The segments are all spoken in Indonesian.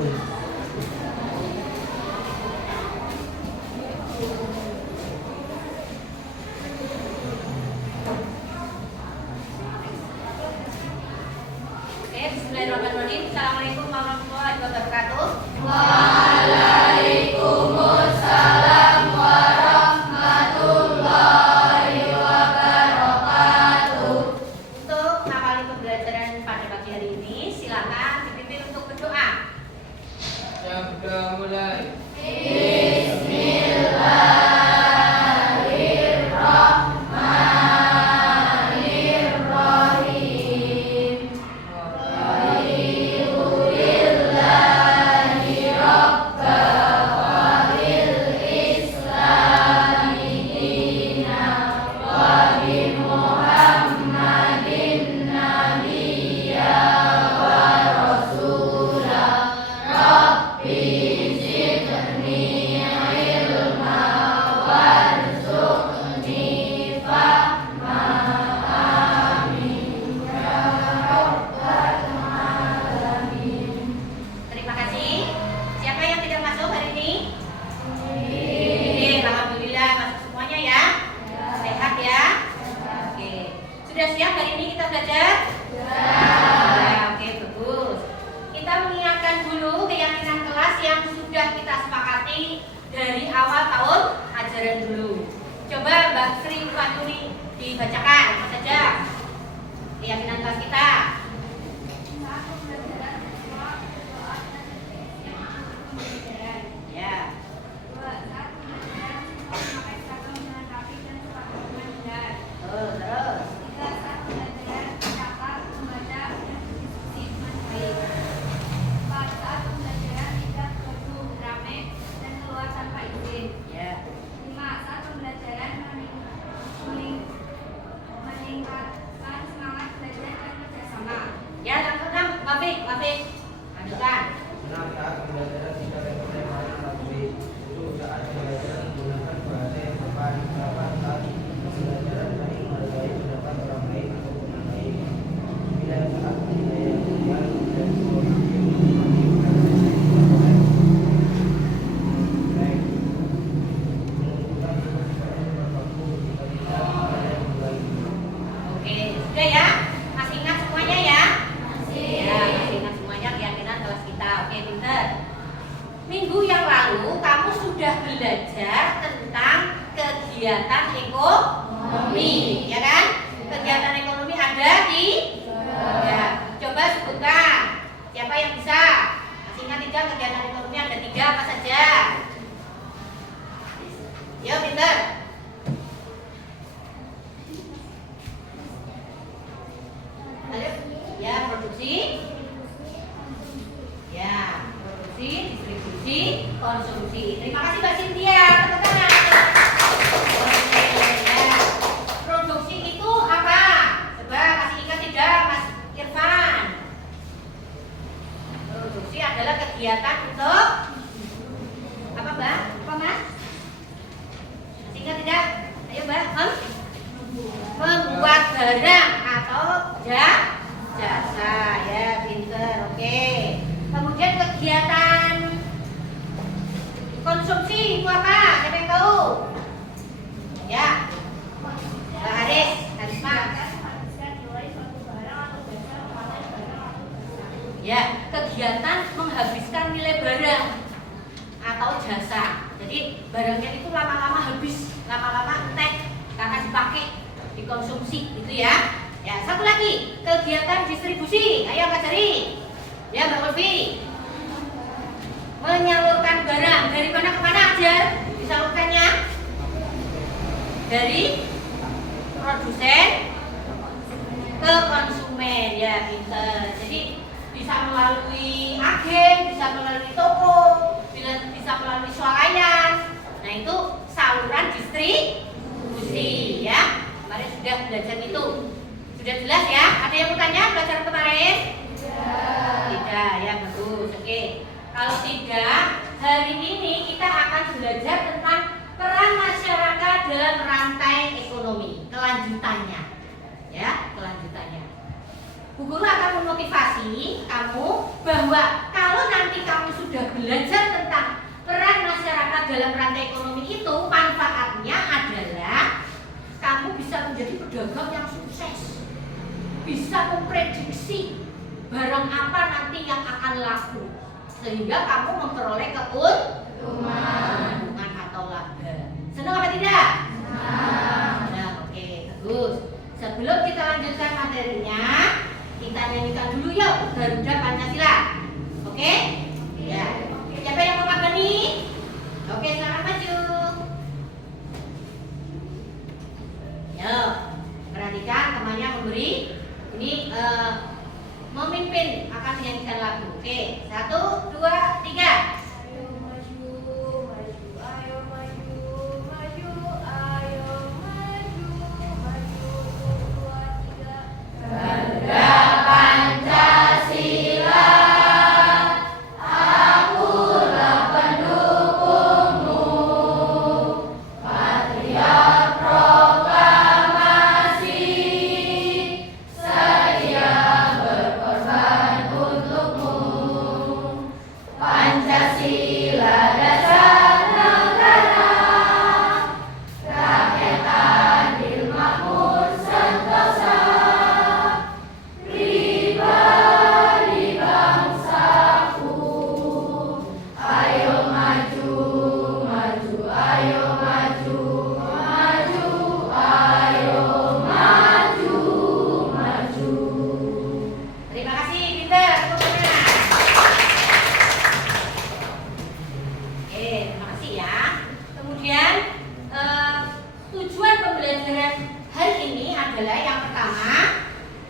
Bismillahirrahmanirrahim. Assalamualaikum warahmatullahi wabarakatuh. Waalaikumsalam warahmatullahi wabarakatuh. Untuk mengawali pembelajaran pada pagi hari ini, silakan dipimpin untuk berdoa. Yang sudah mulai. Terima kasih. Siapa yang tidak masuk hari ini? Oke, alhamdulillah masuk semuanya ya. Sehat ya. Oke. Sudah siap hari ini kita belajar? Ya, oke, bagus. Kita mengingatkan dulu keyakinan kelas yang sudah kita sepakati dari awal tahun ajaran dulu. Coba Mbak Sri Faturi dibacakan apa saja keyakinan kelas kita. Ya. Terus. Ya. Ya, yang keenam, Mafik. Lanjutkan. Saat pembelajaran tidak reguler paling bagus. Itu saat pembelajaran menggunakan bahasa yang tepat. Saat pembelajaran saling menghargai pendapat orang lain atau orang lain. Bila saat penilaian yang dan Oke, sudah ya? Masih ingat semuanya ya? Ya, masih ingat semuanya keyakinan kelas kita. Oke, pinter. Minggu yang lalu kamu sudah belajar tentang kegiatan ekonomi, ya kan? Kegiatan ekonomi ada di ya. Coba sebutkan. Siapa yang bisa? Masih ingat tidak kegiatan ekonomi ada 3 apa saja? Yo, pinter. Ayo, ya produksi, ya produksi, distribusi, konsumsi. Terima kasih Mbak Cynthia. Tepuk tangan. Oke, ya. Produksi itu apa? Coba masih ingat tidak, Mas Irfan? Produksi adalah kegiatan untuk apa, Mbak? Apa, Mas? Masih ingat tidak? Ayo, Mbak. Membuat barang atau jasa, ya pinter. Oke. Kemudian kegiatan konsumsi itu apa? Siapa yang tahu? Ya, Mbak Harisma. Ya, kegiatan menghabiskan nilai barang atau jasa. Jadi barangnya itu lama-lama habis, lama-lama entek karena dipakai, dikonsumsi, gitu ya. Ya, satu lagi kegiatan distribusi. Ayo Mbak Cari. Ya, Mbak Ulfi. Menyalurkan barang dari mana ke mana aja disalurkannya? Dari produsen ke konsumen, ya pinter. Jadi bisa melalui agen, bisa melalui toko, bisa melalui swalayan. Nah, itu saluran distribusi, ya. Kemarin sudah belajar itu. Sudah jelas ya? Ada yang mau tanya pelajaran kemarin? Tidak, ya bagus. Oke. Kalau tidak, hari ini kita akan belajar tentang peran masyarakat dalam rantai ekonomi. Kelanjutannya, ya, kelanjutannya. Bu Guru akan memotivasi kamu bahwa kalau nanti kamu sudah belajar tentang peran masyarakat dalam rantai ekonomi itu, manfaatnya adalah kamu bisa menjadi pedagang yang sukses, bisa memprediksi barang apa nanti yang akan laku, sehingga kamu memperoleh keuntungan atau laba. Senang apa tidak? Nah, oke, bagus. Sebelum kita lanjutkan materinya, kita nyanyikan dulu yuk Garuda Pancasila. Oke? Ya. Siapa yang mau makan nih? Oke, sekarang maju. Yuk, perhatikan temannya memberi. Ini memimpin akan menyanyikan lagu. Oke, 1, 2, 3. Ayo maju, maju, ayo maju, maju, ayo maju, maju, 1, 2, 3. Garuda Pancasila, akulah pendukungmu, patriot proklamasi, sedia berkorban untukmu. Pancasila dasar negara, rakyat adil makmur sentosa, pribadi bangsaku. Ayo maju, maju, ayo maju, maju, ayo maju, maju. Terima kasih, pinter. Terima kasih ya. Kemudian tujuan pembelajaran hari ini adalah yang pertama,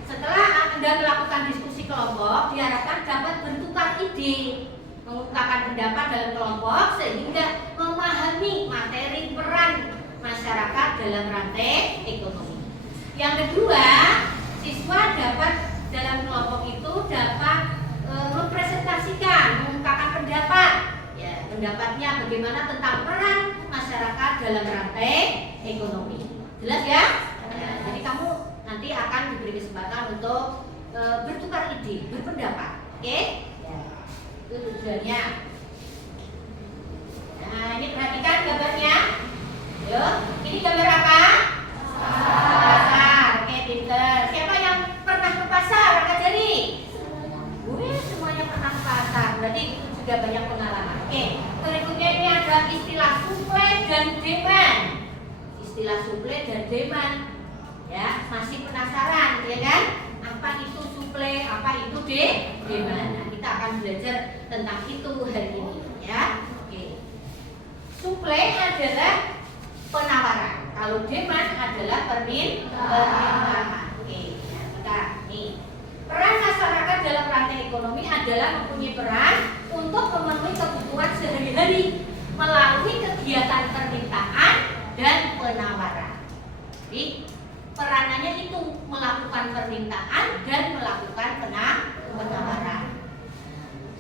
setelah Anda melakukan diskusi kelompok, diharapkan dapat bertukar ide, mengungkapkan pendapat dalam kelompok sehingga memahami materi peran masyarakat dalam rantai ekonomi. Yang kedua, siswa dapat dalam kelompok itu dapat mempresentasikan, mengungkapkan pendapat. Ya, pendapatnya bagaimana tentang peran masyarakat dalam rantai ekonomi. Jelas ya? Ya, jadi kamu nanti akan diberi kesempatan untuk bertukar ide, berpendapat. Oke? Ya, itu tujuannya. Nah, ini perhatikan gambarnya. Yuk, ini gambar apa? Pasar. Oke, pinter. Siapa yang pernah ke pasar? Angkat jari. Semuanya pernah ke pasar. Berarti sudah banyak pengalaman. Oke, berikutnya ini ada istilah suplai dan demand. Istilah suplai dan demand. Ya, masih penasaran, ya kan? Apa itu suplai, apa itu demand? Nah, kita akan belajar tentang itu hari ini, ya. Oke. Suplai adalah penawaran. Kalau demand adalah permintaan. Oke, nah, bentar. Nih. Peran masyarakat dalam rantai ekonomi adalah mempunyai peran untuk memenuhi kebutuhan sehari-hari melalui kegiatan permintaan dan penawaran. Jadi peranannya itu melakukan permintaan dan melakukan penawaran.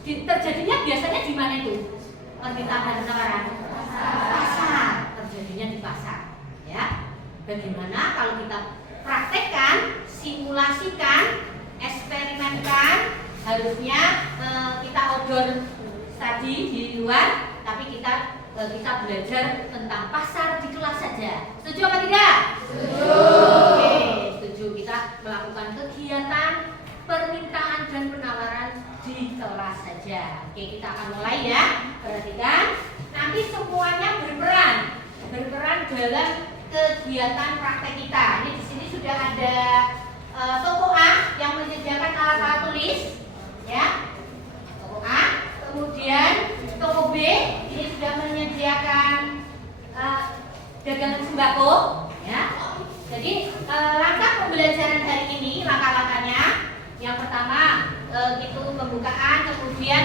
Terjadinya biasanya di mana itu? Permintaan dan penawaran? Pasar. Terjadinya di pasar. Ya. Bagaimana kalau kita praktekkan, simulasikan, eksperimenkan, harusnya kita outdoor tadi di luar, tapi kita belajar tentang pasar di kelas saja. Setuju apa tidak? Setuju. Oke, setuju. Kita melakukan kegiatan permintaan dan penawaran di kelas saja. Oke, kita akan mulai ya. Perhatikan, nanti semuanya berperan dalam kegiatan praktek kita. Ini di sini sudah ada toko A yang menyediakan alat-alat tulis, ya. Toko A. Kemudian toko B ini sudah menyediakan dagangan sembako, ya. Jadi langkah pembelajaran hari ini, langkah-langkahnya, yang pertama itu pembukaan, kemudian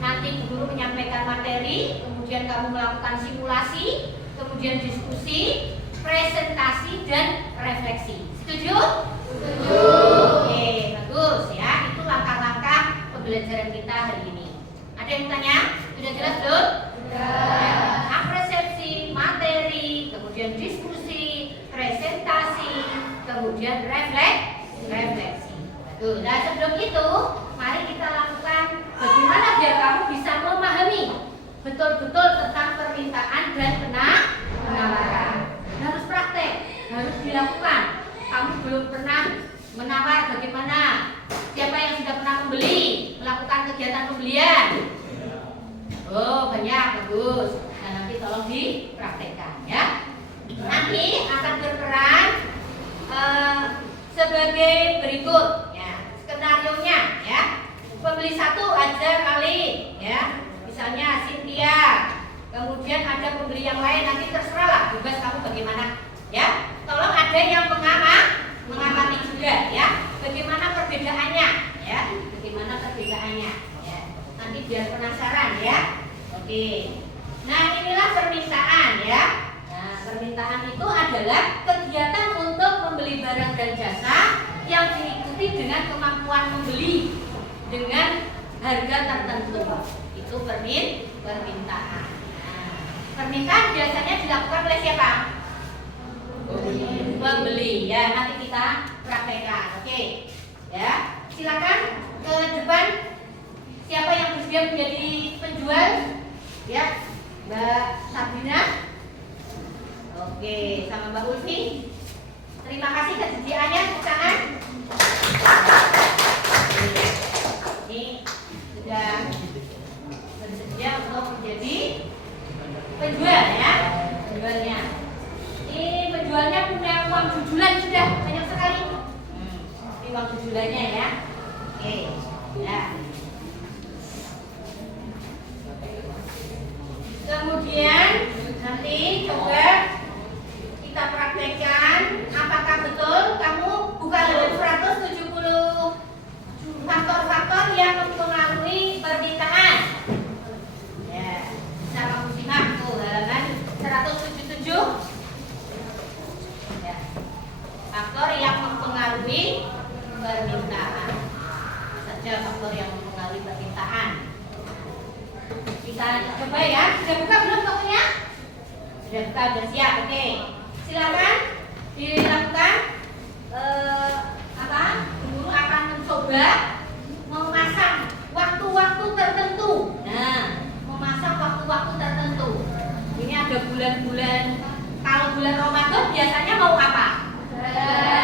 nanti guru menyampaikan materi, kemudian kamu melakukan simulasi, kemudian diskusi, presentasi dan refleksi. Setuju? Setuju. Oke, bagus ya. Itu langkah-langkah pembelajaran kita hari ini. Ada yang tanya? Sudah jelas belum? Sudah. Persepsi, materi, kemudian diskusi, presentasi, kemudian refleksi. Nah, sebelum itu, mari kita lakukan bagaimana biar Bagus. Nah, nanti tolong dipraktekkan ya. Nanti akan berperan sebagai berikut ya. Skenarionya ya. Pembeli 1 ajar kali ya. Misalnya Cynthia. Kemudian ada pembeli yang lain, nanti terserah lah, bebas kamu bagaimana ya. Tolong ada yang mengamati juga ya. Bagaimana perbedaannya ya. Bagaimana perbedaannya ya. Nanti biar penasaran ya. Oke. Nah, inilah permintaan ya. Nah, permintaan itu adalah kegiatan untuk membeli barang dan jasa yang diikuti dengan kemampuan membeli dengan harga tertentu. Itu permintaan. Nah, permintaan biasanya dilakukan oleh siapa? Pembeli ya. Nanti kita praktekkan. Oke. Ya. Silakan ke depan. Siapa yang bersedia menjadi penjual? Ya, Mbak Sabrina. Oke, sama Mbak Ulfi. Terima kasih kesediaannya, tepuk tangan. Ini sudah bersedia untuk menjadi penjual ya. Penjualnya. Ini penjualnya punya uang jujulan sudah banyak sekali. Ini uang jujulannya ya. Oke, ya. Kemudian nanti coba kita praktekkan apakah betul kamu buka dalam 170 faktor-faktor yang mempengaruhi permintaan. Ya, bisa kamu simak tuh halaman 177. Ya. Faktor yang mempengaruhi permintaan. Saja faktor yang mempengaruhi permintaan. Kita coba ya. Sudah buka belum tokonya? Sudah buka, sudah siap. Oke. Silakan dilakukan. Guru akan mencoba memasang waktu-waktu tertentu. Nah, memasang waktu-waktu tertentu. Ini ada bulan-bulan. Kalau bulan Ramadan biasanya mau apa?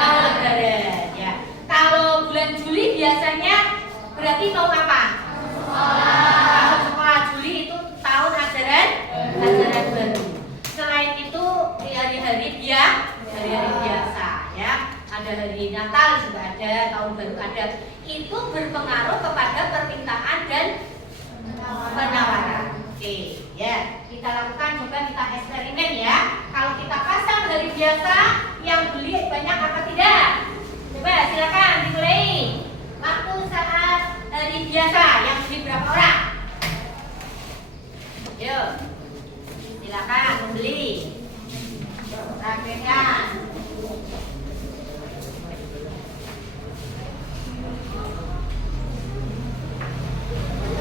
Mau lebaran. Ya. Kalau bulan Juli biasanya berarti mau apa? Sekolah Juli itu tahun ajaran baru. Selain itu hari-hari biasa ya. Ada hari Natal juga ada, tahun baru ada. Itu berpengaruh kepada permintaan dan penawaran. Oke, ya. Kita lakukan, coba kita eksperimen ya. Kalau kita pasang hari biasa, yang beli banyak apa tidak? Coba silakan dimulai. Waktu saat hari biasa yang beli berapa orang? Yuk, silakan membeli. Praktekkan.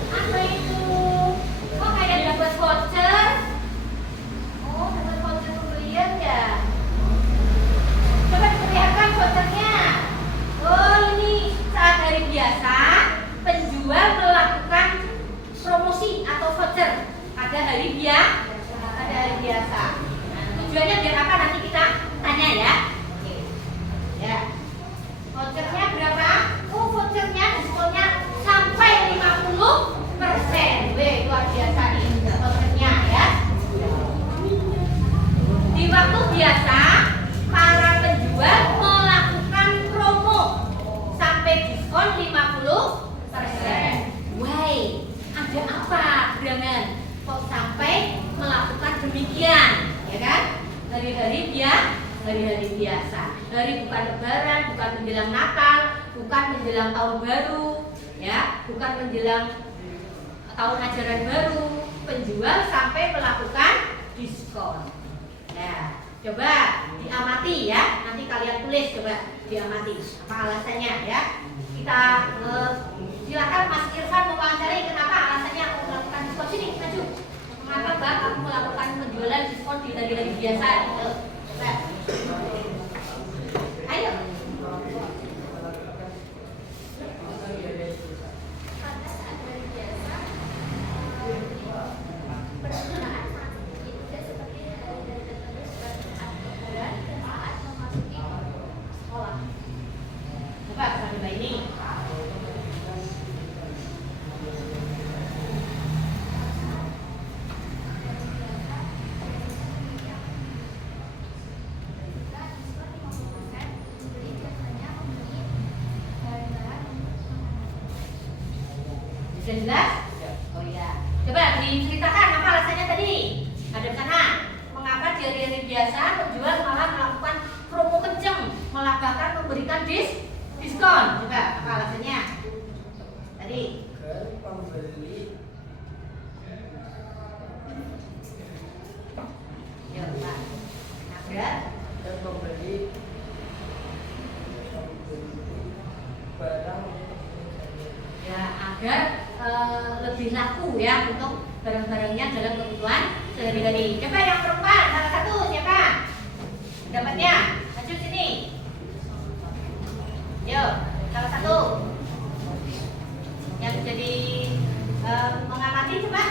Apa itu? Kok kayak dapat voucher? Oh, dapat voucher pembelian ya? Coba diperlihatkan vouchernya. Oh, ini saat hari biasa penjual melakukan promosi atau voucher pada hari biasa. Nah, tujuannya biar apa nanti kita tanya ya. Oke. Ya. Vouchernya berapa? Oh, vouchernya diskonnya sampai 50%. Weh, luar biasa nih vouchernya ya. Di waktu biasa para penjual melakukan promo sampai diskon 50%. Wah, ada apa gerangan? Kok sampai melakukan demikian, ya kan? Hari-hari biasa. Hari bukan lebaran, bukan menjelang Natal, bukan menjelang tahun baru, ya, bukan menjelang tahun ajaran baru. Penjual sampai melakukan diskon. Nah, coba diamati ya. Nanti kalian tulis, coba diamati apa alasannya ya. Kita silakan Mas Irfan mewawancari kenapa alasannya aku melakukan diskon. Sini maju. Kenapa Mbak kamu melakukan penjualan diskon di hari-hari biasa gitu? Coba. Ayo. Pada saat hari biasa, penggunaan sangat sedikit, tidak seperti hari-hari tertentu seperti saat lebaran dan saat memasuki sekolah. Coba sampai ini. Sudah jelas? Ya. Oh iya. Coba diceritakan apa alasannya tadi. Ada sana. Mengapa di hari-hari biasa penjual malah melakukan promo kenceng, bahkan memberikan diskon? Coba apa alasannya? Tadi. Agar pembeli Ya, Pak. Agar pembeli barang ya agar lebih laku ya untuk barang-barangnya dalam kebutuhan sehari-hari. Coba yang perempuan salah satu siapa? Dapatnya maju sini. Yuk, salah satu yang jadi mengamati coba.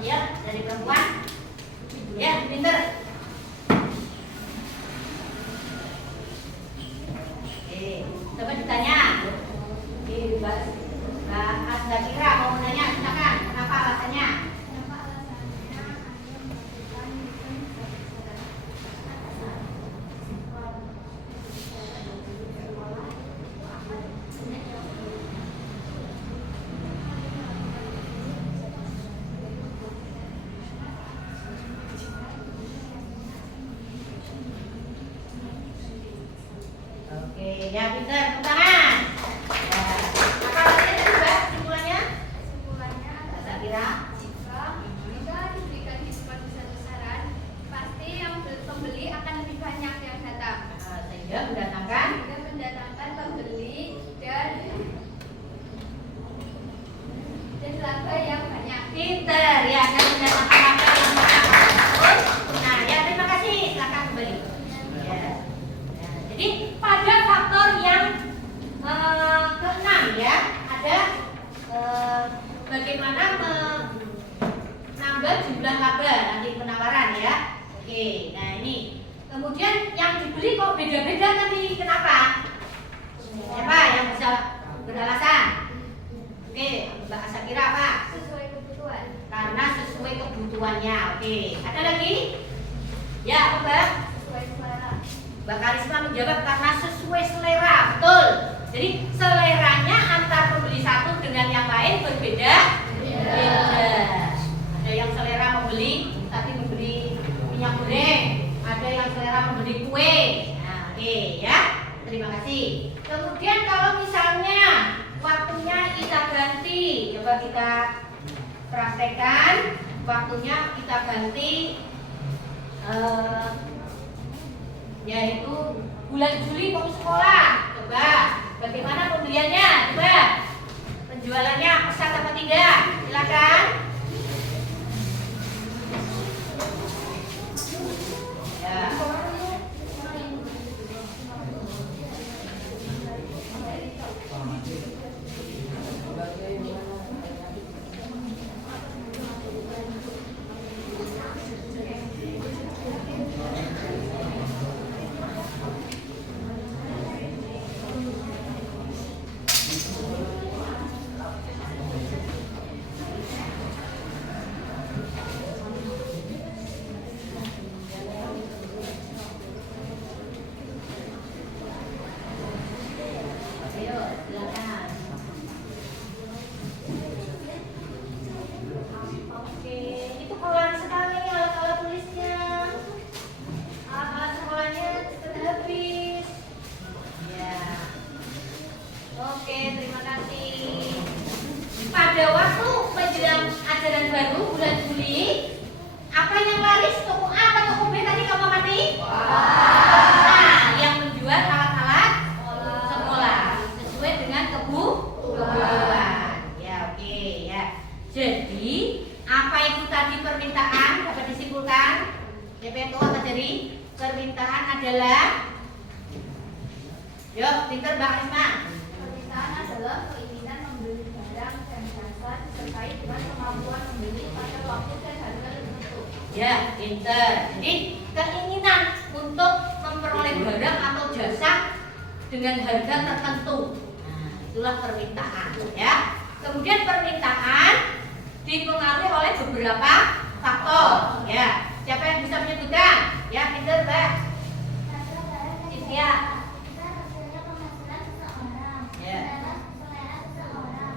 Ya, dari perempuan. Ya, pinter. Oke, coba ditanya. Mbak Kira mau nanya, silakan. Kenapa alasannya? Kenapa alasannya agar memberikan diskon besaran Oke, ya pinter. Tepuk tangan. Ya. Apa alasannya tadi, Mbak? Kesimpulannya? Kesimpulannya Mbak adalah Kira. jika diberikan diskon besar-besaran, pasti yang pembeli akan lebih banyak yang datang. Sehingga mendatangkan Sehingga mendatangkan pembeli dan laba yang banyak. pinter ya, dan mendatangkan laba yang banyak. Nah, ya terima kasih. Silakan kembali. Ya. Ya, jadi pada faktor yang keenam ya, ada bagaimana menambah jumlah laba nanti penawaran ya. Oke, nah ini kemudian yang dibeli kok beda-beda tadi, kenapa? Siapa yang bisa beralasan? Oke, Mbak Asakira apa? Sesuai kebutuhan. Karena sesuai kebutuhannya. Oke, ada lagi? Ya, apa Mbak? Sesuai selera. Mbak Karisma menjawab karena sesuai selera. Betul. Jadi seleranya antar pembeli satu dengan yang lain berbeda. Beda. Ada yang selera membeli tapi membeli minyak goreng. Ada yang selera membeli kue. Nah, oke ya. Terima kasih. Kemudian kalau misalnya waktunya kita ganti, coba kita praktekkan. Waktunya kita ganti. Yaitu bulan Juli mau sekolah. Coba bagaimana pembeliannya? Coba penjualannya pesat apa tidak? Silakan. Ya. Ayo, silakan. Oke, itu keluar sekali alat-alat tulisnya. Alat-alat sekolahnya sudah habis. Ya. Oke, terima kasih. Pada waktu menjelang ajaran baru bulan Juli, apa yang laris? Toko A atau toko B tadi kamu amati? Nah, yang menjual alat-alat sekolah sesuai dengan kebutuhan. Ya, oke ya. Jadi apa itu tadi permintaan? Dapat disimpulkan? DPO apa jadi? Permintaan adalah, yuk, pinter Mbak Risma. Permintaan adalah keinginan membeli barang dan jasa disertai dengan kemampuan membeli pada waktu dan harga tertentu. Ya, pinter. Jadi keinginan untuk memperoleh barang atau jasa dengan harga tertentu. Nah, itulah permintaan ya. Kemudian permintaan dipengaruhi oleh beberapa faktor ya. Siapa yang bisa menyebutkan? Ya, pinter Mbak. Cynthia. Hasilnya penghasilan seseorang, Ya. selera seseorang,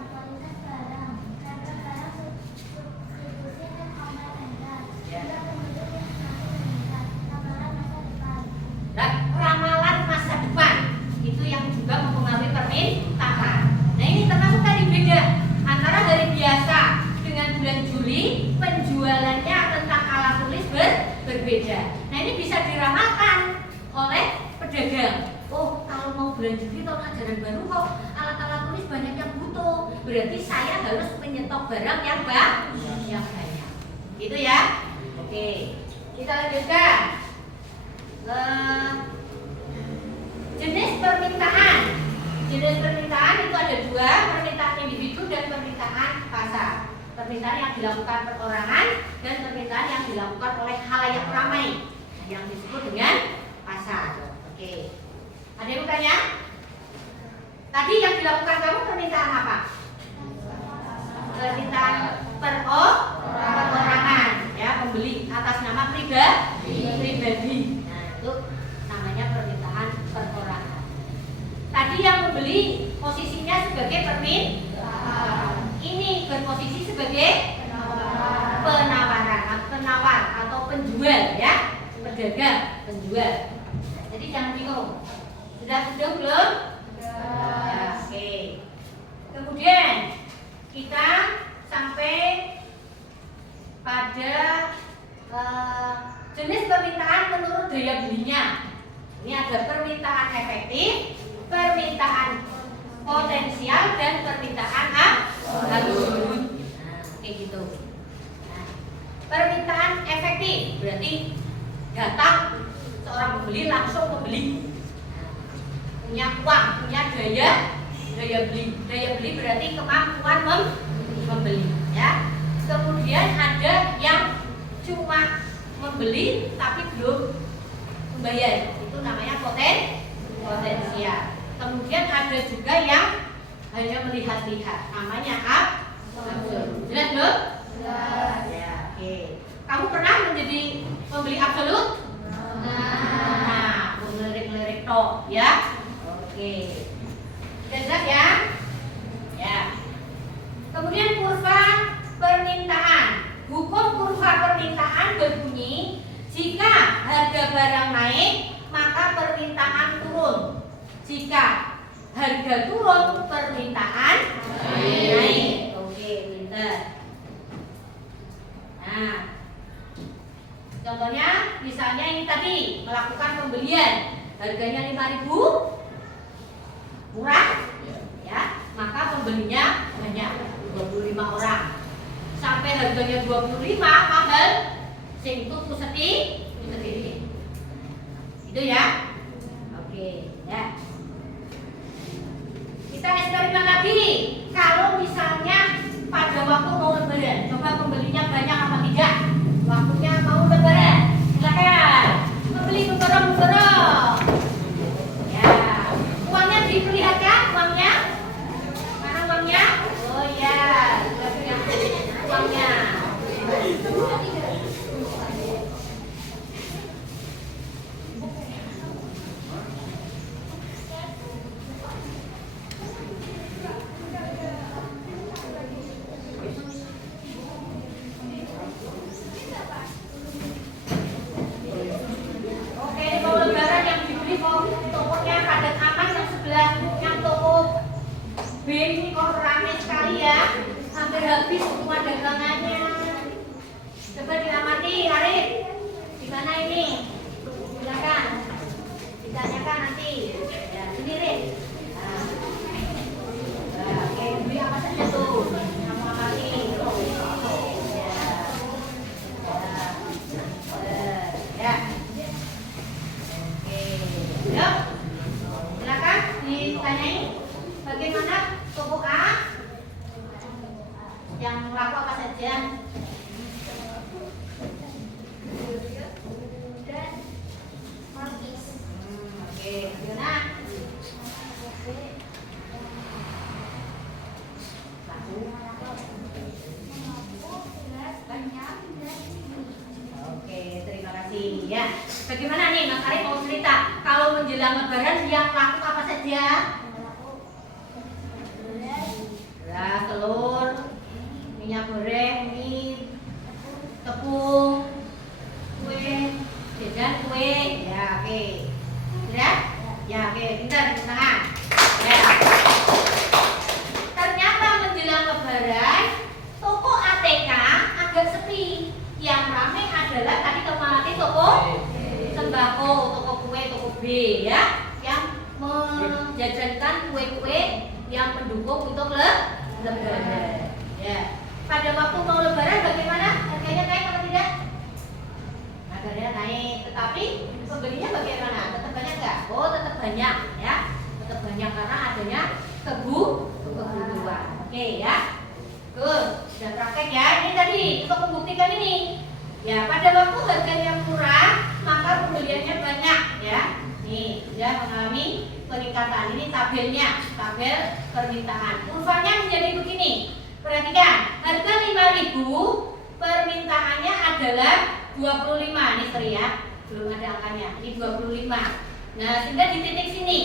berbeda. Nah ini bisa diramalkan oleh pedagang. Oh kalau mau belanja di tahun ajaran baru kok alat-alat tulis banyak yang butuh, berarti saya harus menyetok barang yang banyak. Gitu ya. Oke, kita lanjutkan. Jenis permintaan. Jenis permintaan itu ada dua, permintaan individu dan permintaan pasar. Permintaan yang dilakukan perorangan dan permintaan yang dilakukan oleh khalayak ramai, yang disebut dengan pasar. Oke. Ada yang bertanya? Tadi yang dilakukan kamu permintaan apa? Permintaan perorangan, ya, pembeli atas nama pribadi. Nah, itu namanya permintaan perorangan. Tadi yang membeli posisinya sebagai ini berposisi sebagai penawar atau penjual, ya, pedagang, penjual. Nah, jadi jangan bingung. Sudah belum? Ya, oke. Kemudian kita sampai pada jenis permintaan menurut daya belinya. Ini ada permintaan efektif, permintaan potensial, dan permintaan absolut. Nah, kayak gitu. Nah, permintaan efektif berarti datang seorang pembeli langsung membeli. Nah, punya uang, punya daya beli. Daya beli berarti kemampuan membeli, ya. Kemudian ada yang cuma membeli tapi belum membayar. Itu namanya potensial. Kemudian ada juga yang hanya melihat-lihat, namanya absolut. Jelas belum? Jelas. Ya, oke. Kamu pernah menjadi pembeli absolut? Nah, melirik-lirik tok, ya. Oke. Jelas ya? Ya. Kemudian kurva permintaan. Hukum kurva permintaan berbunyi, jika harga barang naik, maka permintaan turun. Jika harga turun, permintaan naik. Oke, pintar. Nah, contohnya misalnya ini tadi melakukan pembelian, harganya 5.000, murah, ya, maka pembelinya banyak, 25 orang. Sampai harganya 25 mahal, sing tuku sendiri. Itu ya. Oke, ya. Kita eksperimen lagi. Kalau misalnya pada waktu mau lebaran, coba pembelinya banyak apa tidak? Waktunya mau lebaran, silakan membeli beberapa. Ya, uangnya diperlihatkan, uangnya. Mana uangnya? Oh ya, uangnya. Oke, mau lebaran yang dibeli kok tokonya padat amat, yang sebelah yang toko B ini kok ramai sekali ya, hampir habis semua dagangannya. Coba diamati, Arif, di mana ini? Silakan ditanyakan nanti. Ya, sini Rin. Nah, oke, beli apa saja tuh? Kamu amati. Ya. Oke, yuk. Silakan ditanyai bagaimana toko A yang laku apa saja. Dan markis. Oke, gimana? Laku. Banyak dan Oke, terima kasih ya. Bagaimana nih Mas Arif mau cerita? Kalau menjelang lebaran yang laku apa saja? Beras, telur, minyak goreng, mie, tepung, kue, jajan kue. Ya, oke. Ya? Ya, oke, pintar, tangan. Ya. Ternyata menjelang lebaran toko ATK agak sepi. Yang ramai adalah tadi kamu amati toko lebaran. Ya. Pada waktu mau lebaran bagaimana? Harganya naik atau tidak? Harganya naik, tetapi pembelinya bagaimana? Tetap banyak nggak? Oh, tetap banyak ya. Tetap banyak karena adanya kebutuhan. Oke ya. Good. Sudah praktek ya. Ini tadi untuk membuktikan ini. Ya, pada waktu harganya murah, maka pembeliannya banyak ya. Nih, sudah mengalami peningkatan. Ini tabelnya, tabel permintaan. Kurvanya menjadi begini. Perhatikan, harga 5.000, permintaannya adalah 25. Ini sorry ya, belum ada angkanya. Ini 25. Nah, sehingga di titik sini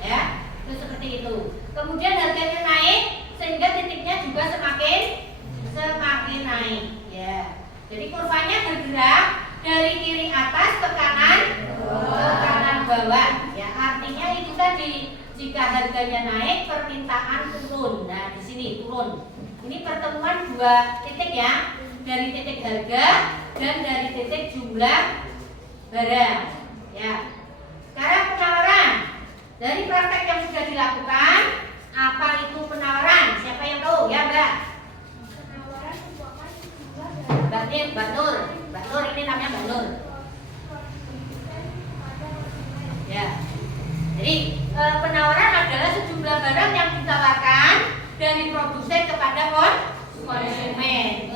ya. Itu seperti itu. Kemudian harganya naik sehingga titiknya juga semakin naik ya. Jadi kurvanya bergerak dari kiri atas ke kanan bawah ya. Artinya itu tadi, jika harganya naik permintaan turun. Nah, di sini turun. Ini pertemuan dua titik ya, dari titik harga dan dari titik jumlah barang ya. Sekarang penawaran. Dari praktek yang sudah dilakukan, apa itu penawaran? Siapa yang tahu? Ya, Mbak. Penawaran merupakan jumlah Mbak Nur. Mbak Nur, ini namanya Mbak Nur. Ya. Jadi penawaran adalah sejumlah barang yang ditawarkan dari produsen kepada konsumen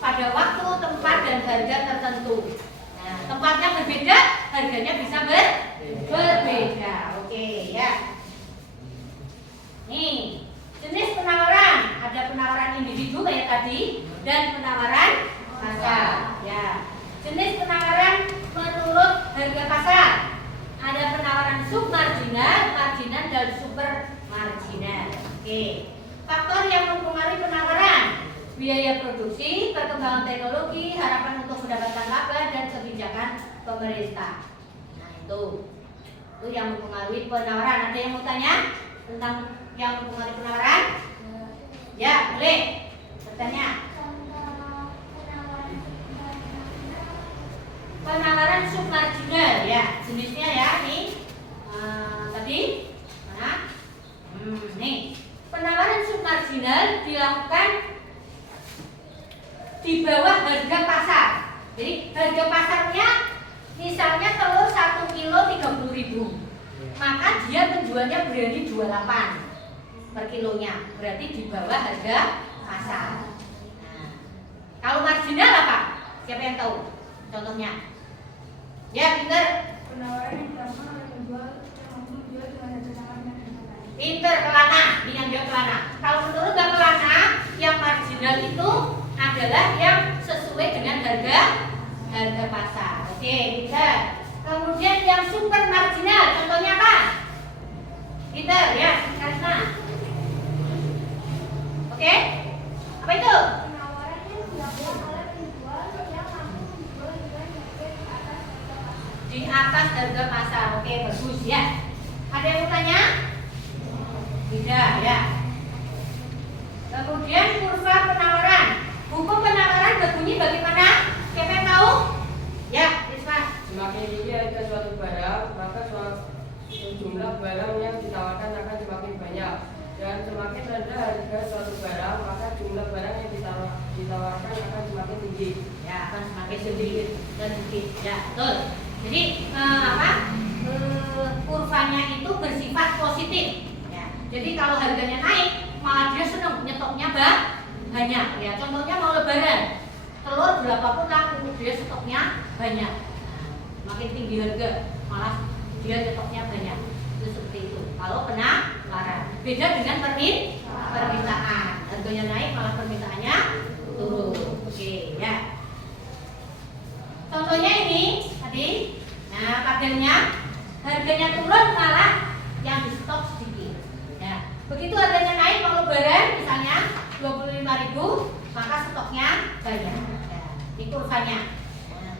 pada waktu, tempat, dan harga tertentu. Nah, tempatnya berbeda, harganya bisa berbeda. Oke ya. Nih, jenis penawaran, ada penawaran individu kayak tadi dan penawaran pasar. Ya. Jenis penawaran menurut harga pasar. Ada penawaran submarginal, marginal, dan supermarginal. Oke. Faktor yang mempengaruhi penawaran: biaya produksi, perkembangan teknologi, harapan untuk mendapatkan laba, dan kebijakan pemerintah. Nah, itu yang mempengaruhi penawaran. Ada yang mau tanya tentang yang mempengaruhi penawaran? Ya, boleh bertanya. Penawaran submarginal ya, jenisnya ya nih tadi mana? Nih, penawaran submarginal dilakukan di bawah harga pasar. Jadi harga pasarnya misalnya telur 1 kilo 30.000, maka dia penjualnya berani 28 per kilonya, berarti di bawah harga pasar. Nah, kalau marginal apa? Siapa yang tahu? Contohnya? Ya, pinter. Penawaran yang dilakukan oleh penjual yang mampu menjual dengan harga sama dengan harga lain. Pinter, Kelana. Ini yang dia Kelana. Kalau menurut Mbak Kelana, yang marginal itu adalah yang sesuai dengan harga pasar. Oke, pinter. Kemudian yang super marginal, contohnya apa? Pinter, ya, Karisma. Oke, apa itu? Penawaran yang dilakukan oleh penjual yang mampu menjual dengan harga di atas harga pasar. Di atas harga pasar. Oke, bagus ya. Ada yang mau tanya? Tidak ya. Kemudian kurva penawaran. Hukum penawaran berbunyi bagaimana? Siapa yang tahu? Ya, Risma. Semakin tinggi harga suatu barang, maka jumlah barang yang ditawarkan akan semakin banyak. Dan semakin rendah harga suatu barang, maka jumlah barang yang ditawarkan akan semakin tinggi. Ya, akan semakin sedikit dan sedikit. Ya, betul. Jadi kurvanya itu bersifat positif. Ya. Jadi kalau harganya naik, malah dia senang nyetoknya banyak. Ya, contohnya mau lebaran, telur berapapun laku, dia stoknya banyak. Makin tinggi harga, malah dia nyetoknya banyak. Itu seperti itu. Kalau penawaran, beda dengan permintaan. Harganya naik, malah permintaannya turun. Oke, ya. Contohnya ini tadi, nah tabelnya harganya turun malah yang di stok sedikit. Ya, begitu harganya naik kalau lebaran misalnya 25.000, maka stoknya banyak. Ya, ini kurvanya. Nah,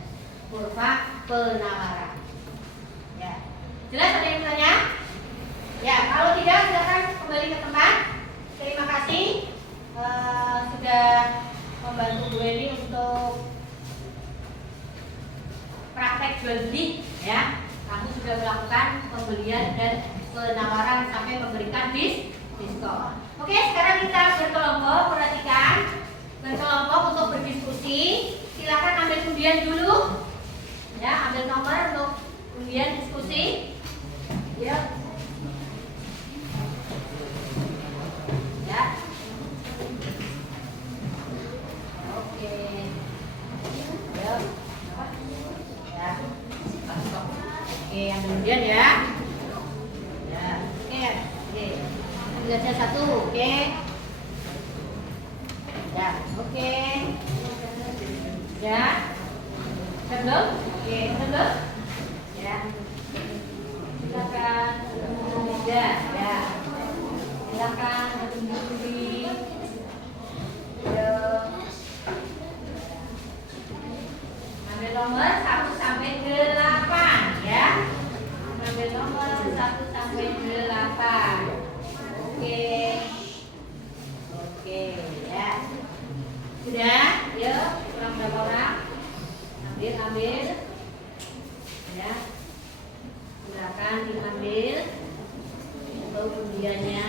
kurva penawaran. Ya, jelas ada yang bertanya? Ya, kalau tidak silakan kembali ke tempat. Terima kasih sudah membantu Bu Eni untuk praktek jual beli ya. Kamu sudah melakukan pembelian dan penawaran sampai memberikan diskon. Oke, sekarang Kemudian ya. Ya, oke. Oke. Belajar satu, oke. Ya, oke. Ya. Belum? Oke, belum? Ya. Silakan. Ya, ya. Silakan berdiri. Yo. Ambil nomor 1 sampai 8 ya. Ambil nomor 1 sampai 8. Oke. Oke, ya. Sudah? Yuk, kurang berapa orang? Ambil. Ya. Silakan diambil. Untuk undiannya.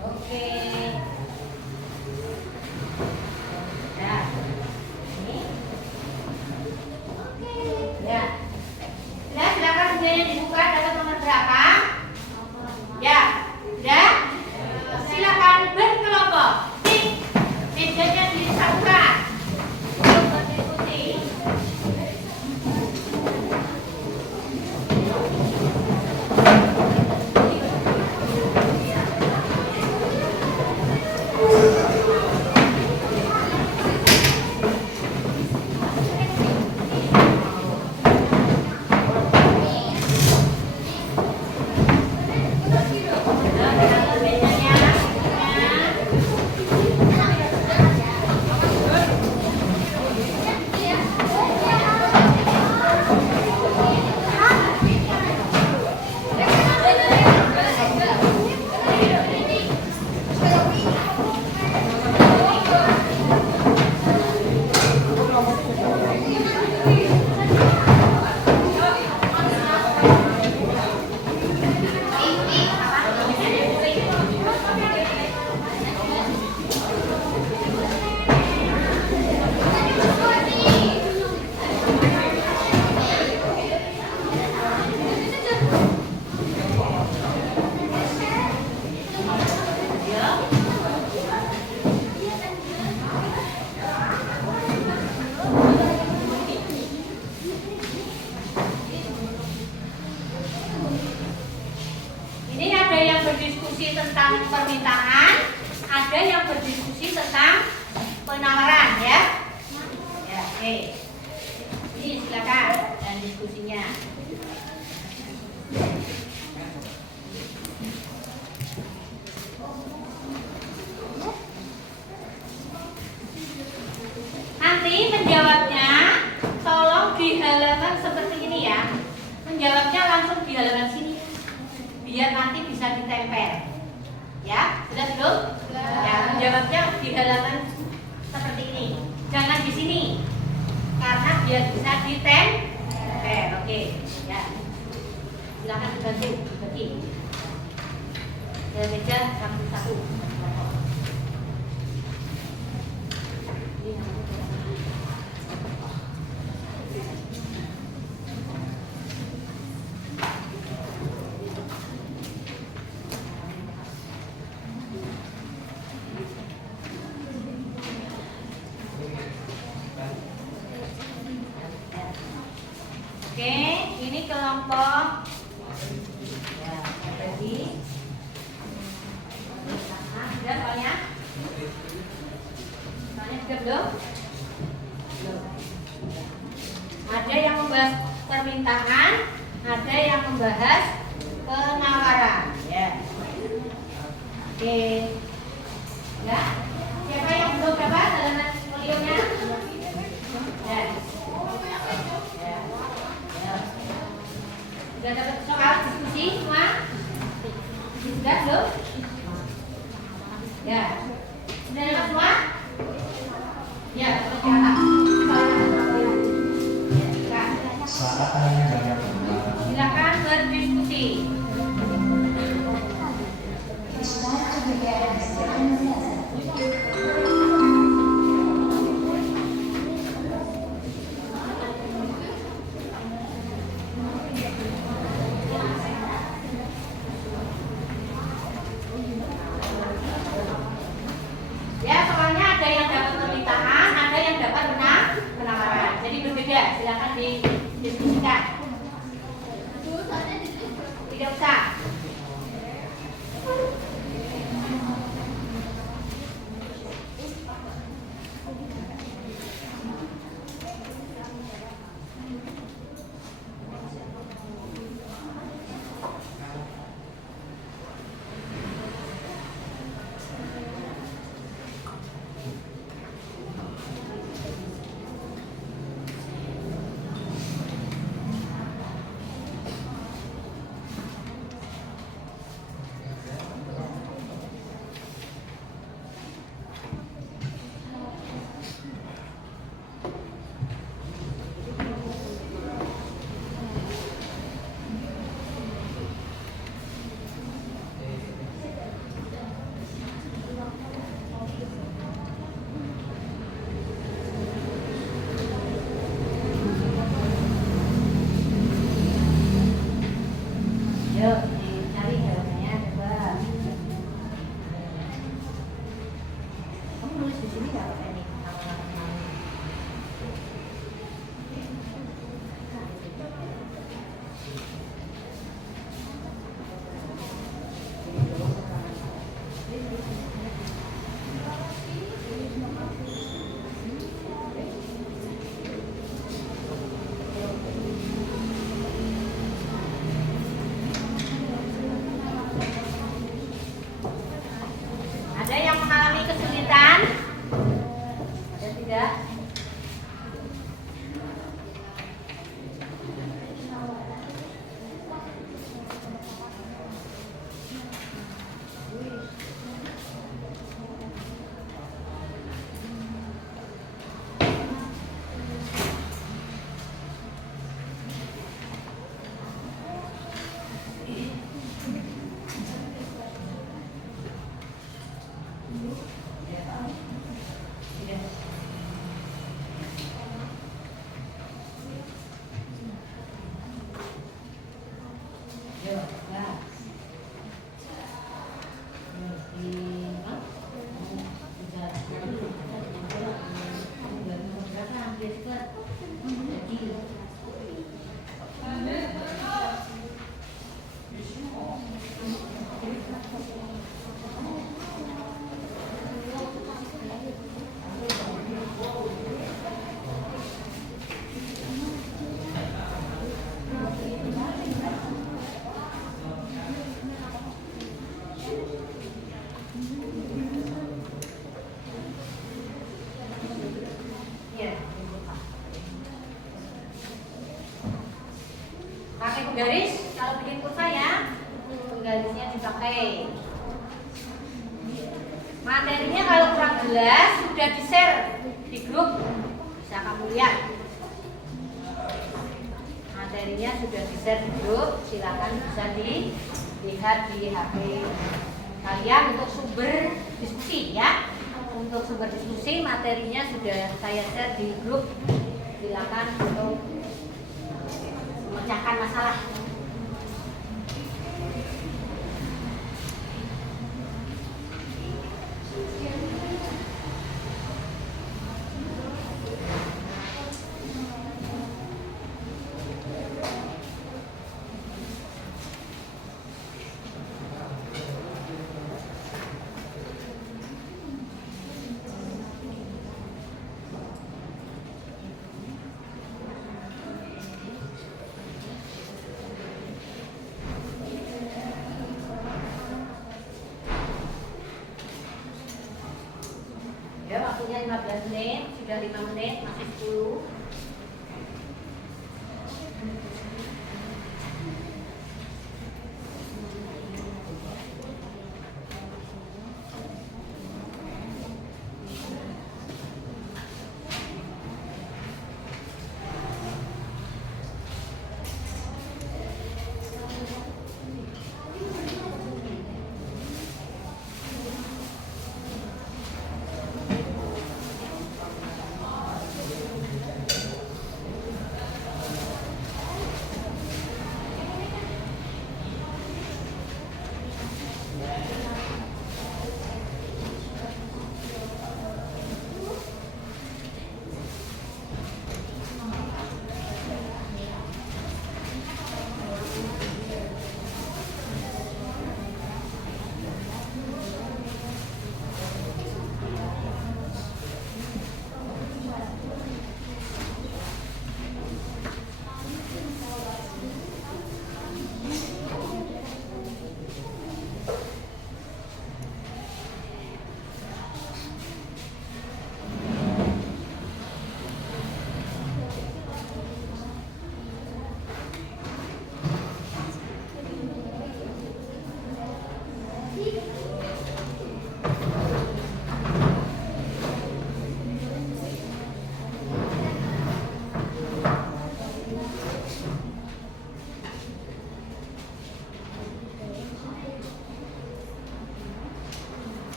Oke. Ya. Ini. Oke. Ya. Sudah, silakan undiannya dibuka. Dapat nomor berapa? Ya. Sudah? Silakan berkelompok. Tik. Mejanya disatukan. Yuk berikuti. Ini ada yang berdiskusi tentang permintaan, ada yang berdiskusi tentang penawaran ya. Ya, oke. Ini silakan dan diskusinya. Nanti menjawabnya tolong di halaman seperti ini ya. Menjawabnya langsung di halaman sini. Biar nanti bisa ditempel. Ya, sudah belum? Ya, menjawabnya di halaman seperti ini. Jangan di sini. Karena biar bisa ditempel. Oke, ya. Silakan dibantu, dibagi. Dari meja satu-satu. Oke, ini kelompok ya, tadi sudah soalnya? Soalnya sudah belum? Belum. Ada yang membahas permintaan, ada yang membahas penawaran ya. Oke. Ya. Siapa yang belum dapat halaman folionya? Ya. Sudah dapat soal diskusi semua? Sudah belum? Ya. Sudah dapat semua? Ya, silakan berdiskusi. Ya, soalnya ada yang dapat permintaan, ada yang dapat penawaran. Jadi berbeda, silakan didiskusikan. nulis di sini nggak pakai ini? Ada yang mengalami kesulitan? Ada tidak? Pakai penggaris, kalau bikin kurva ya, penggarisnya dipakai. Materinya kalau kurang jelas sudah di-share di grup, bisa kamu lihat. Materinya sudah di-share di grup, silakan bisa dilihat di HP kalian untuk sumber diskusi ya. Untuk sumber diskusi materinya sudah saya share di grup, silakan untuk memecahkan masalah. Ya, waktunya 15 menit, sudah 5 menit, masih 10.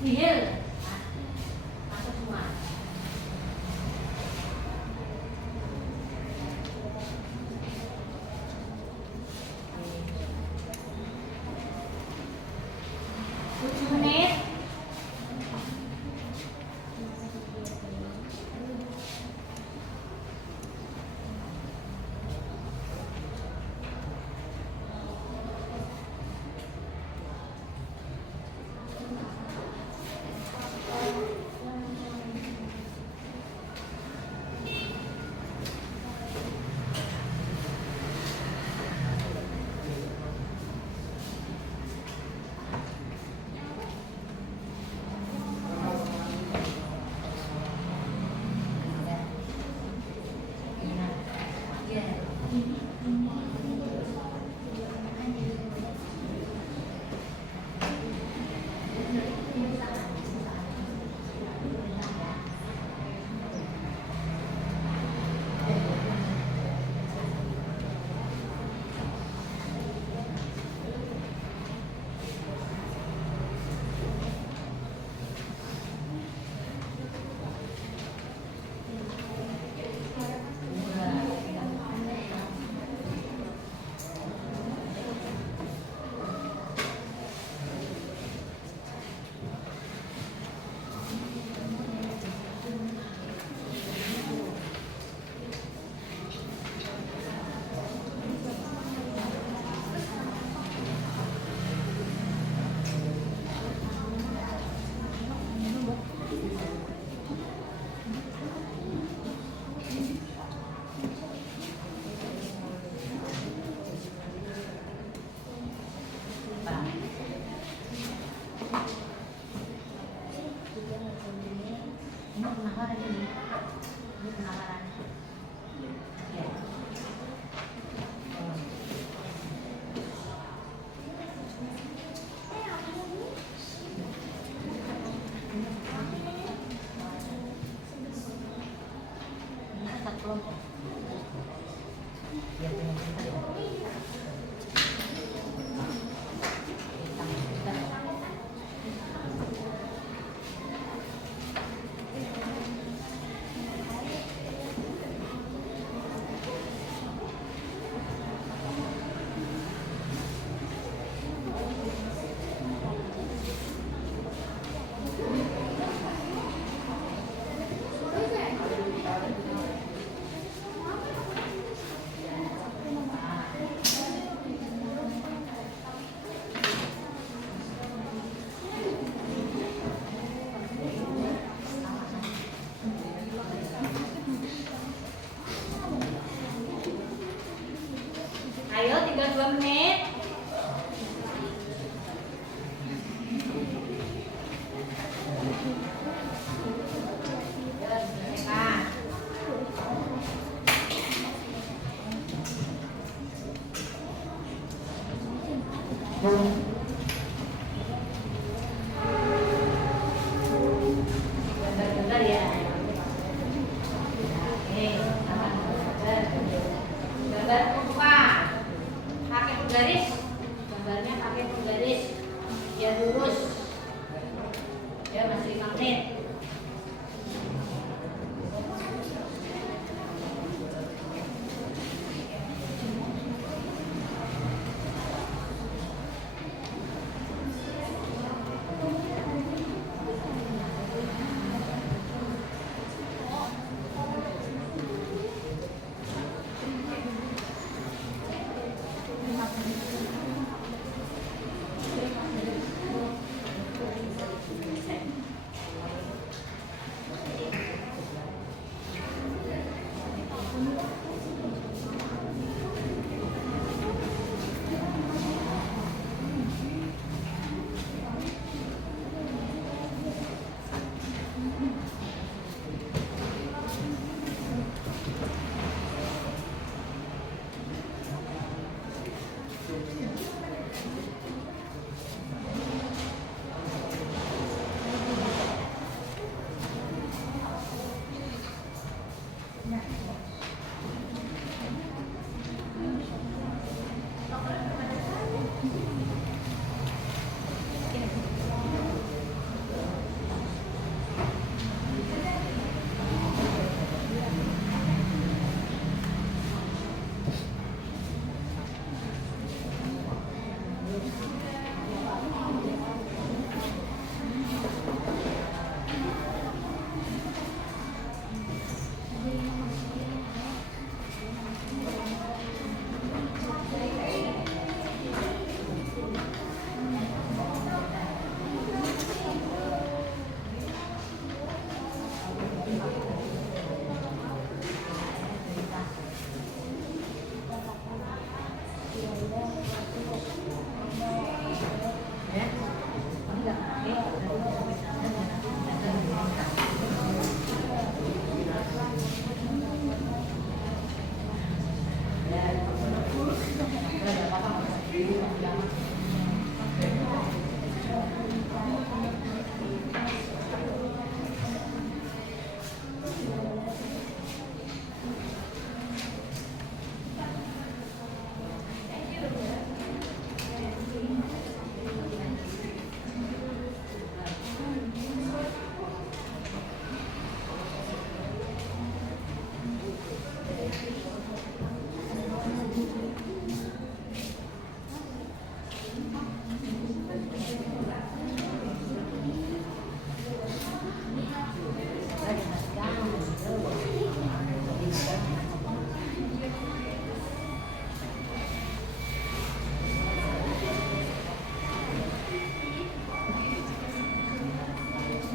nihil. Nah, masuk semua. Tujuh menit.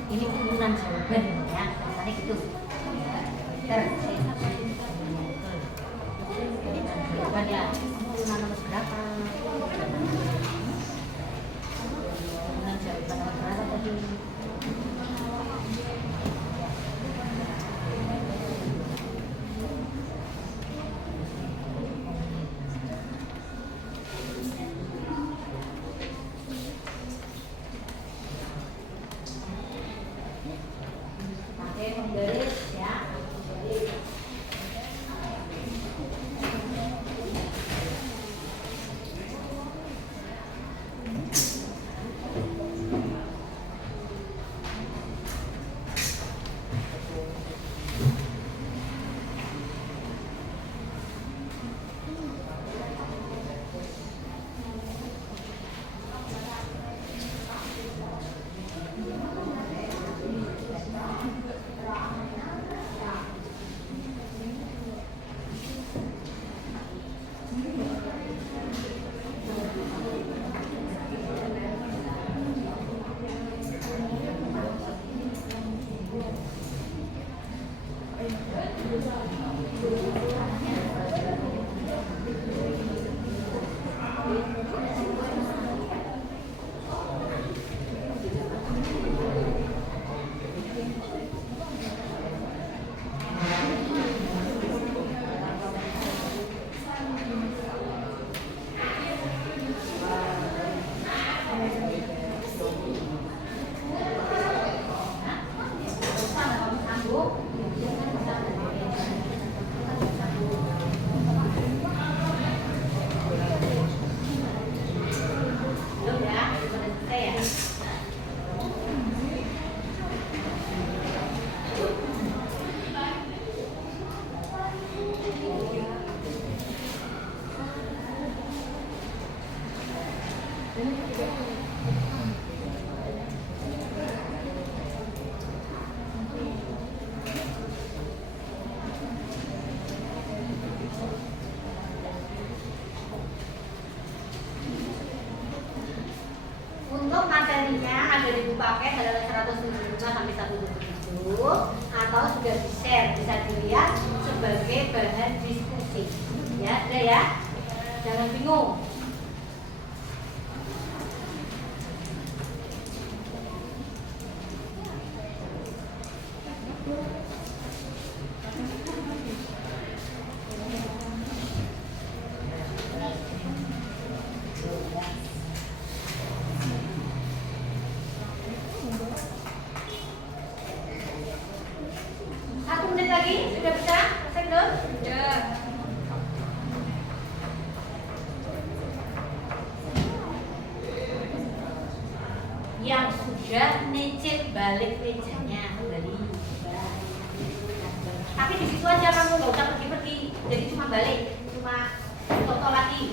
ini urunan jawaban ya, misalnya gitu. Terus jawaban ya, urunan nomor berapa? Urunan jawaban nomor berapa tadi? Untuk materinya ada di buku paket halaman 175 sampai 177 atau sudah di-share, bisa dilihat sebagai bahan diskusi. Ya, ada ya. Jangan bingung. Satu menit lagi, sudah bisa? Selesai belum? Ya. Yang sudah nyicil balik mejanya kembali. Tapi di situ aja kamu nggak usah pergi-pergi, jadi cuma balik, cuma foto lagi.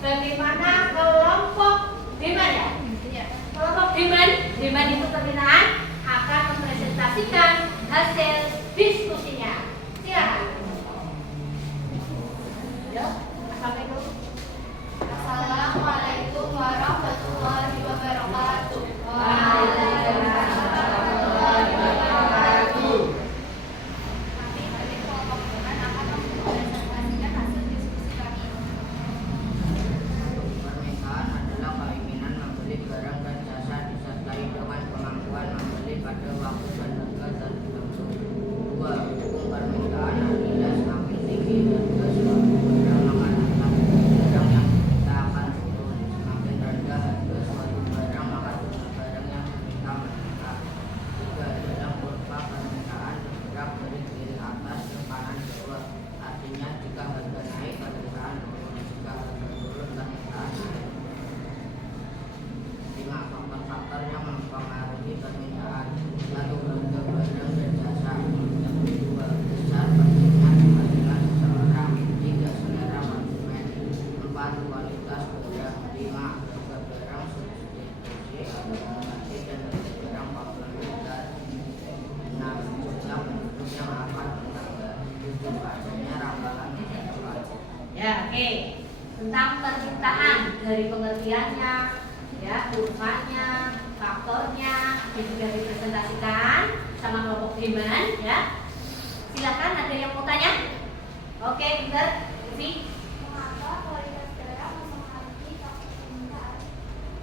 bagaimana kelompok demand ya? Iya. Kelompok demand itu permintaan akan mempresentasikan hasil diskusinya. Silakan. Yo, assalamualaikum. Assalamualaikum warahmatullahi wabarakatuh. Kami dari kelompok demand akan mempresentasikan hasil diskusi kami. Permintaan adalah keinginan membeli barang dan jasa disertai dengan kemampuan membeli pada waktu dan harga tertentu. 2. Hukum permintaan apabila semakin tinggi harga suatu barang maka tetap barang yang diminta akan turun. Semakin rendah harga suatu barang maka jumlah barang yang diminta meningkat. 3. Dalam kurva permintaan bergerak dari kiri atas ke kanan bawah. Artinya jika harga naik permintaan turun, jika harga turun permintaan naik. 5. Faktor-faktor yang mempengaruhi permintaan. 1. Harga barang dan jasa. 2. Besar pentingnya penghasilan seseorang. 3. Selera konsumen. 4. Kualitas barang. 5. Harga barang substitusi atau pengganti dan harga barang komplementer. 6. Jumlah penduduk yang akan bertambah. 7. Adanya ramalan masa depan. Ya, oke. Tentang permintaan dari pengertiannya, ya, kurvanya, faktornya, itu sudah dipresentasikan sama kelompok demand, ya. Silakan, ada yang mau tanya? Oke, pinter. Isi. Mengapa kualitas barang mempengaruhi faktor permintaan?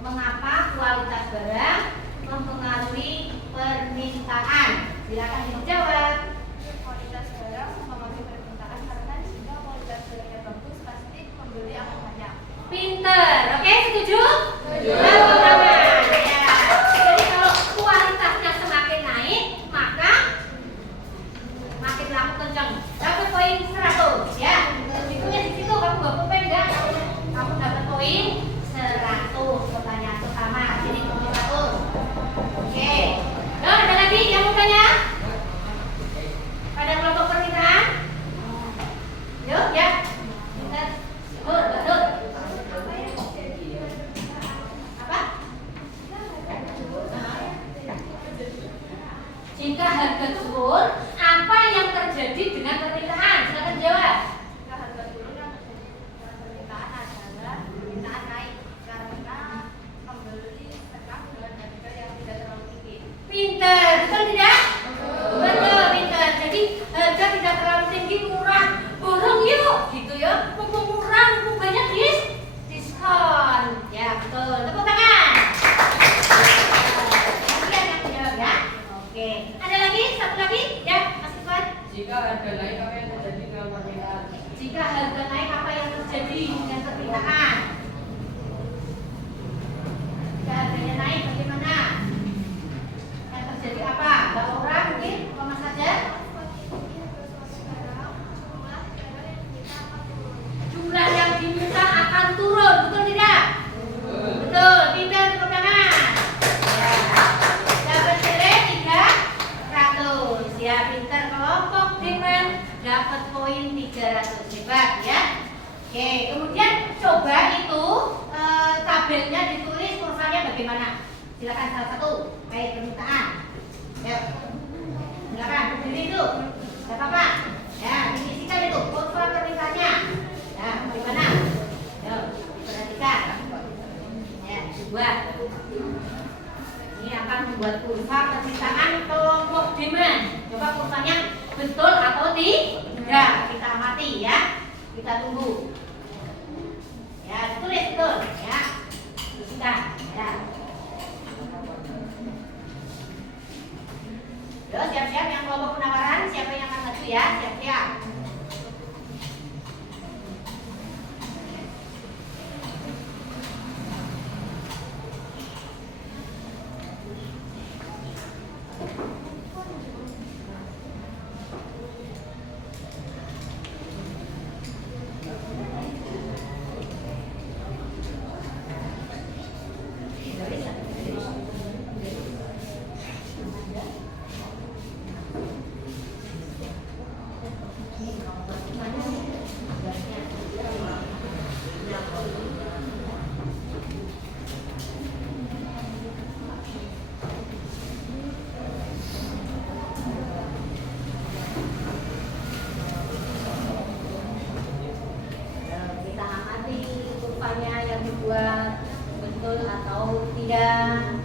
Mengapa kualitas barang mempengaruhi permintaan? Silakan dijawab. Kualitas barang mempengaruhi permintaan karena jika kualitas barangnya bagus pasti pembeli akan banyak. Pinter, oke, setuju? Tepuk tangan. Ya. Jadi kalau kualitasnya semakin naik, maka makin laku kencang. Dapat poin 100, ya. Hitungnya di situ, kamu nggak pulpen enggak? Kamu dapat poin 100. Pertanyaan pertama, jadi poin 100. Oke. Nah, ada lagi yang mau tanya? Pada kelompok permintaan? Yuk, ya. Pinter. Betul. Apa? Jika harga turun, apa yang terjadi dengan permintaan? Silakan jawab. Jika harga turun yang terjadi dengan permintaan adalah permintaan naik karena pembeli senang dengan harga yang tidak terlalu tinggi. Pinter, betul tidak? Betul, pinter. Jadi harga tidak terlalu tinggi, murah. Borong yuk, gitu ya. Mumpung murah, mumpung banyak diskon. Ya, betul. Tepuk tangan. Kalian yang menjawab ya. Oke. Ada lagi? Satu lagi? Ya, Mas Ivan. Jika harga naik apa yang terjadi dengan permintaan? Jika harga naik, apa yang terjadi dengan permintaan? Jika harganya naik, bagaimana? Yang terjadi apa? Laura mungkin? Apa saja? Jumlah yang diminta akan turun, betul tidak? Betul, pintar tepuk tangan. Ya. Dapat nilai 300. Ya, pintar kelompok demand dapat poin 300. Hebat ya. Oke, kemudian coba itu tabelnya ditulis kurvanya bagaimana? Silakan salah satu kayak permintaan. Ya. Silakan berdiri itu. Tidak apa-apa. Ya, diisikan itu kurva permintaannya. Ya, bagaimana? Yuk, perhatikan. Ya, dibuat. Ini akan membuat kurva permintaan kelompok demand. Coba kurvanya betul atau tidak? Kita amati ya. Kita tunggu. Ya, ditulis betul. Ya, diisikan. Ya. Yo, siap-siap yang kelompok penawaran, siapa yang akan maju ya? dibuat betul atau tidak?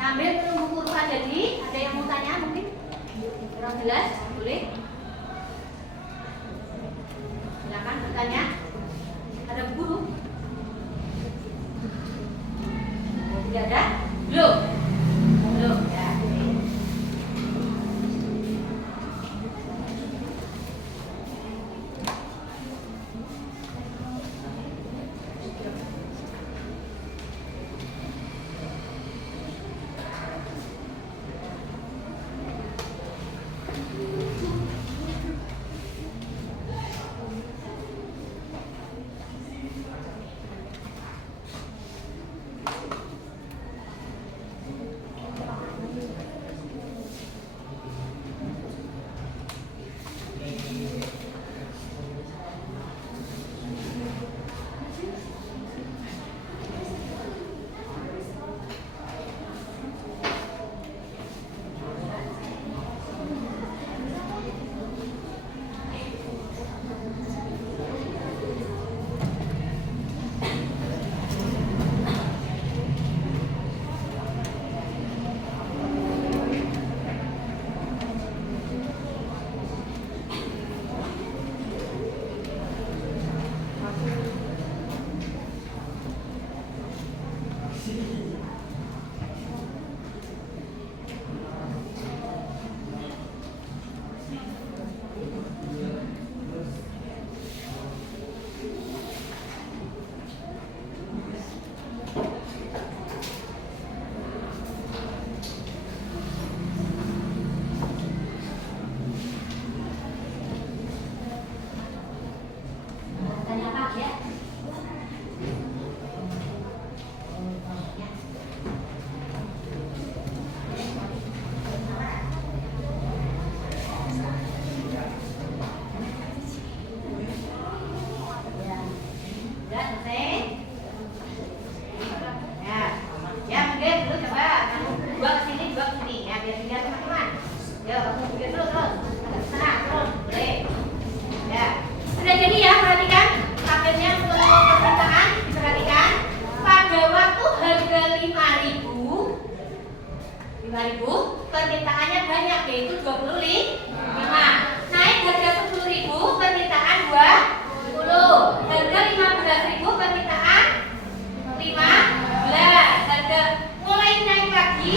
Sambil menunggu kurva jadi, ada yang mau tanya mungkin? Kurang jelas? Boleh? Silakan bertanya. Ada guru? Tidak ada? Belum? Belum, ya. Tanya apa ya? Ya, selesai. Ya, mungkin dulu coba dua ke sini, dua ke sini. Ya, biar lihat teman-teman. Ya, kamu bikin dulu terus. Agak sana, terus. Boleh. Ya. Sudah jadi ya, perhatikan. Tabelnya untuk permintaan diperhatikan. Pada waktu harga 5.000, permintaannya banyak, yaitu 25. Naik harga 10.000, permintaan 20. Harga 15.000, permintaan 15. Harga mulai naik lagi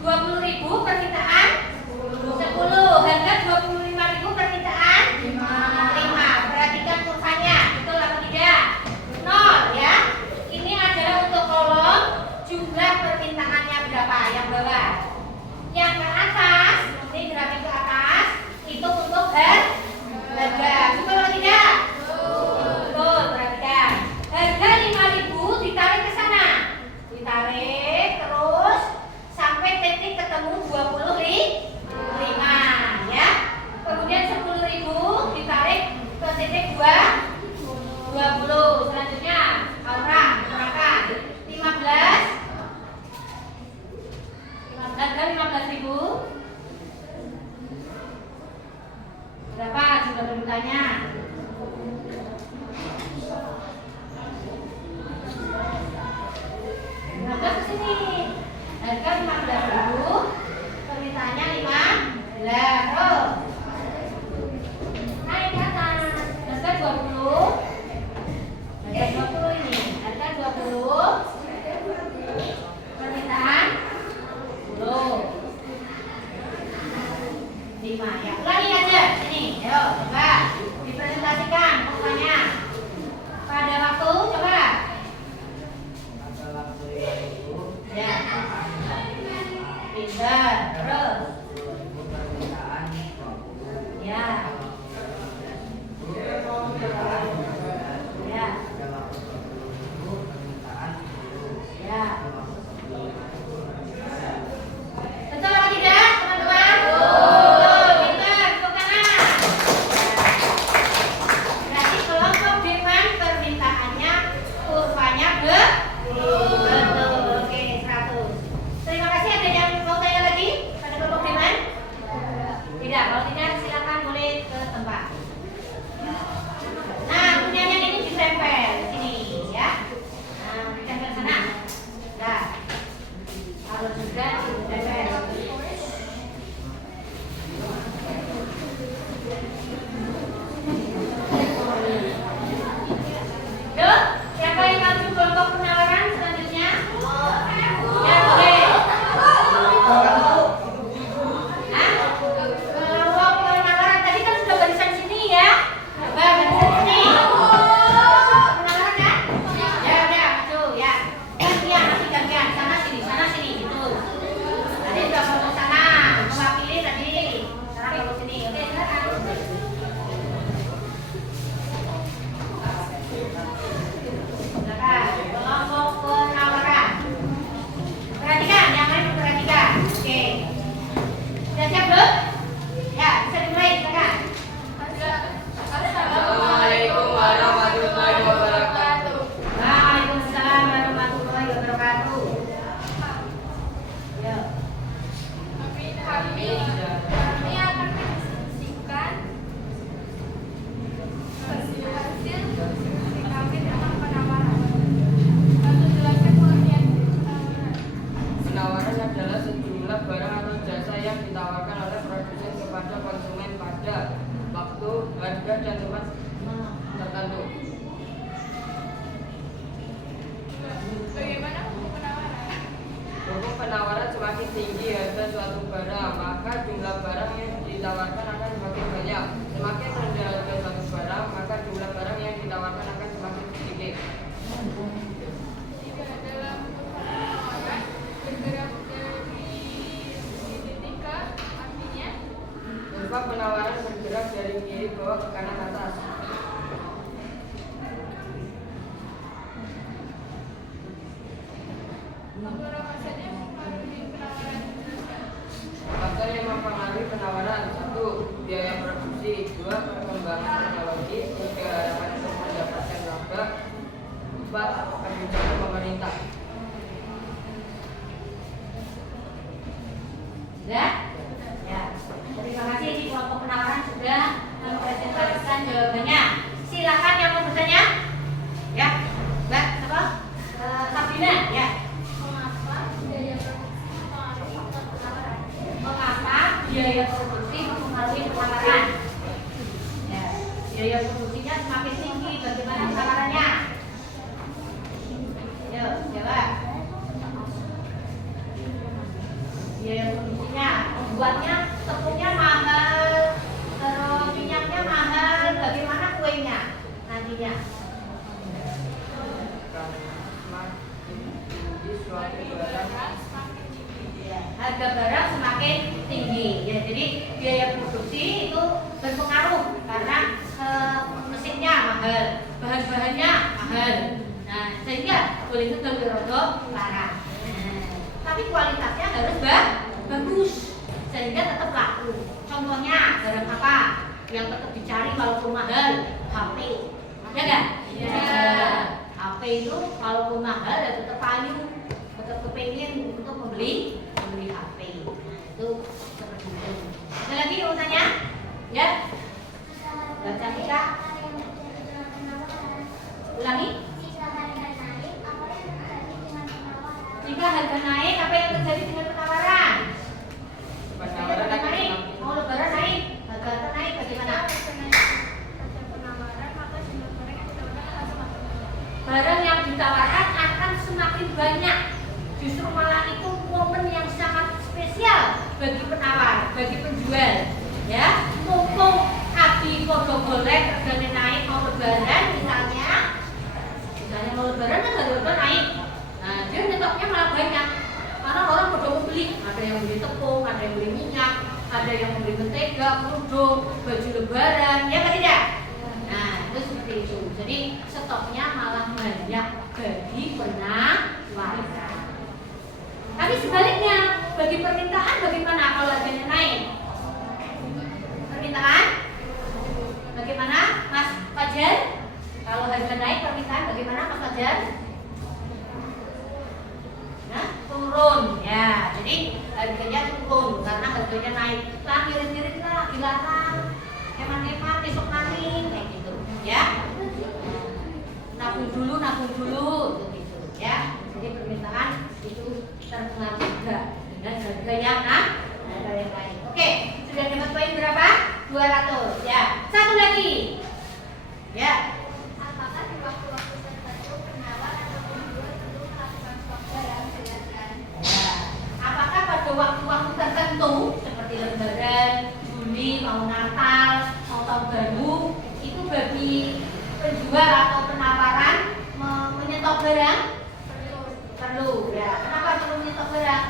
20.000, permintaan 10. Harga 25.000, permintaan 5. Perhatikan kurvanya, betul atau tidak? 0 ya. Ini adalah untuk kolom jumlah permintaannya berapa yang bawah. Yang ke atas, ini grafik ke atas, itu untuk harga. Betul atau tidak? Betul, perhatikan. Harga 5.000 ditarik ke sana. Ditarik terus sampai titik ketemu 25 ya. Kemudian 10.000 ditarik ke titik 20. Selanjutnya Aura gunakan 15. Harga 15.000. Berapa sudah bertanya? Berapa ke sini? Harga 15.000, permintaannya 15. Oh. Naik ke atas. Harga 20. Harga 20 ini. Harga 20. Permintaan 10. 5. Ya, ulangi aja. Sini. Ayo, coba dipresentasikan rupanya. Pada waktu coba. Pada waktu itu Ya. Pintar. Terus. permintaan 20. Ya. Ya. Pada waktu 20 permintaan 10. Ya. Betul apa tidak, teman-teman? Betul. Pintar. Tepuk tangan. Berarti kelompok demand permintaannya kurvanya betul. Oke, 100. Terima kasih. Ada yang mau tanya lagi pada kelompok demand? Tidak. Kalau tidak, silakan boleh ke tempat. Nah, punyanya ini ditempel sini ya. Nah, ditempel sana. Nah, kalau sudah ditempel. Yuk, siapa yang maju kelompok penawaran selanjutnya? Ya, boleh. Hah? Kelompok penawaran tadi kan sudah barisan sini ya. Coba barisan sini. Penawaran kan? Ya udah, maju ya. Gantian, nanti gantian. Sana sini gitu. Tadi sudah kelompok sana, mewakili tadi. Sekarang kelompok sini. Oke, silakan. Silakan, kelompok penawaran. Perhatikan, yang lain perhatikan. Oke. Sudah siap belum? Ya, bisa dimulai, silakan. Assalamualaikum warahmatullahi wabarakatuh. Waalaikumsalam warahmatullahi wabarakatuh. Ya. Kami akan mendiskusikan hasil kami tentang penawaran. Lalu jelaskan pengertian penawaran. Penawaran adalah sejumlah barang atau jasa yang ditawarkan oleh produsen kepada konsumen pada waktu, harga, dan tempat tertentu. Bagaimana hukum penawaran? Hukum penawaran semakin tinggi harga suatu barang, maka jumlah barang yang ditawarkan akan semakin banyak. Semakin rendah harga suatu barang, maka jumlah barang yang ditawarkan akan semakin sedikit. Jika dalam hukum penawaran bergerak dari titik ke artinya Kurva penawaran bergerak dari kiri bawah ke kanan atas. beberapa saja mempengaruhi penawaran dijelaskan. Faktor yang mempengaruhi penawaran: 1. Biaya produksi, 2. Perkembangan teknologi, 3. Harapan untuk mendapatkan laba, 4. Kebijakan pemerintah. Sudah? Ya. Terima kasih di kelompok penawaran sudah mempresentasikan jawabannya. Silakan yang mau bertanya. Ya, Mbak, apa? Sabrina, ya. Mengapa biaya produksi mempengaruhi Mengapa biaya produksi mempengaruhi penawaran? penawaran? Ya, biaya produksinya semakin tinggi, bagaimana penawarannya? Yuk, jawab. Biaya produksinya membuatnya tepungnya mahal, terus minyaknya mahal, bagaimana kuenya nantinya? Semakin tinggi suatu barang, Ya, harga barang semakin tinggi. Ya, jadi biaya produksi itu berpengaruh karena mesinnya mahal, bahan-bahannya mahal. Nah, sehingga boleh rodok larang. Tapi kualitasnya harus bagus sehingga tetap laku. Contohnya barang apa yang tetap dicari walaupun mahal? HP, ya kan? Iya. HP itu walaupun mahal ya tetap paling tetap kepingin untuk membeli HP. Nah, itu seperti itu. Ada lagi yang mau tanya? Ya? Baca kita. Ulangi. Jika harga naik, apa yang terjadi dengan penawaran? Penawaran Harga akan naik, semakin mau lebaran naik, harga naik bagaimana? Barang yang ditawarkan akan semakin banyak. Justru malah itu momen yang sangat spesial bagi penawar, bagi penjual. Ya, mumpung abi podo golek harganya naik mau lebaran misalnya mau lebaran kan harga naik. Nah, dia nyetoknya malah banyak. Karena orang podo membeli, ada yang beli tepung, ada yang beli minyak, ada yang beli mentega, kerudung, baju lebaran, ya kan tidak? Nah, itu seperti itu. Jadi stoknya malah banyak bagi penawaran. Tapi sebaliknya, bagi permintaan bagaimana kalau harganya naik? Permintaan? Bagaimana, Mas Fajar? Kalau harga naik permintaan bagaimana, Mas Fajar? Nah, turun ya. Jadi harganya turun karena harganya naik. Lah ngirit-ngirit lah, dilarang. Hemat-hemat besok maning kayak gitu, ya. Nabung dulu gitu, ya. Jadi permintaan itu terpengaruh juga dengan harga yang naik. Oke, sudah dapat poin berapa? 200. Ya. Satu lagi. Ya. Apakah di waktu-waktu tertentu penawar atau penjual perlu melakukan stok barang berdasarkan? Ya. Apakah pada waktu-waktu tertentu seperti lebaran, Juli, mau Natal, mau tahun baru, itu bagi penjual atau penawaran menyetok barang? Perlu. Ya. Kenapa perlu menyetok barang?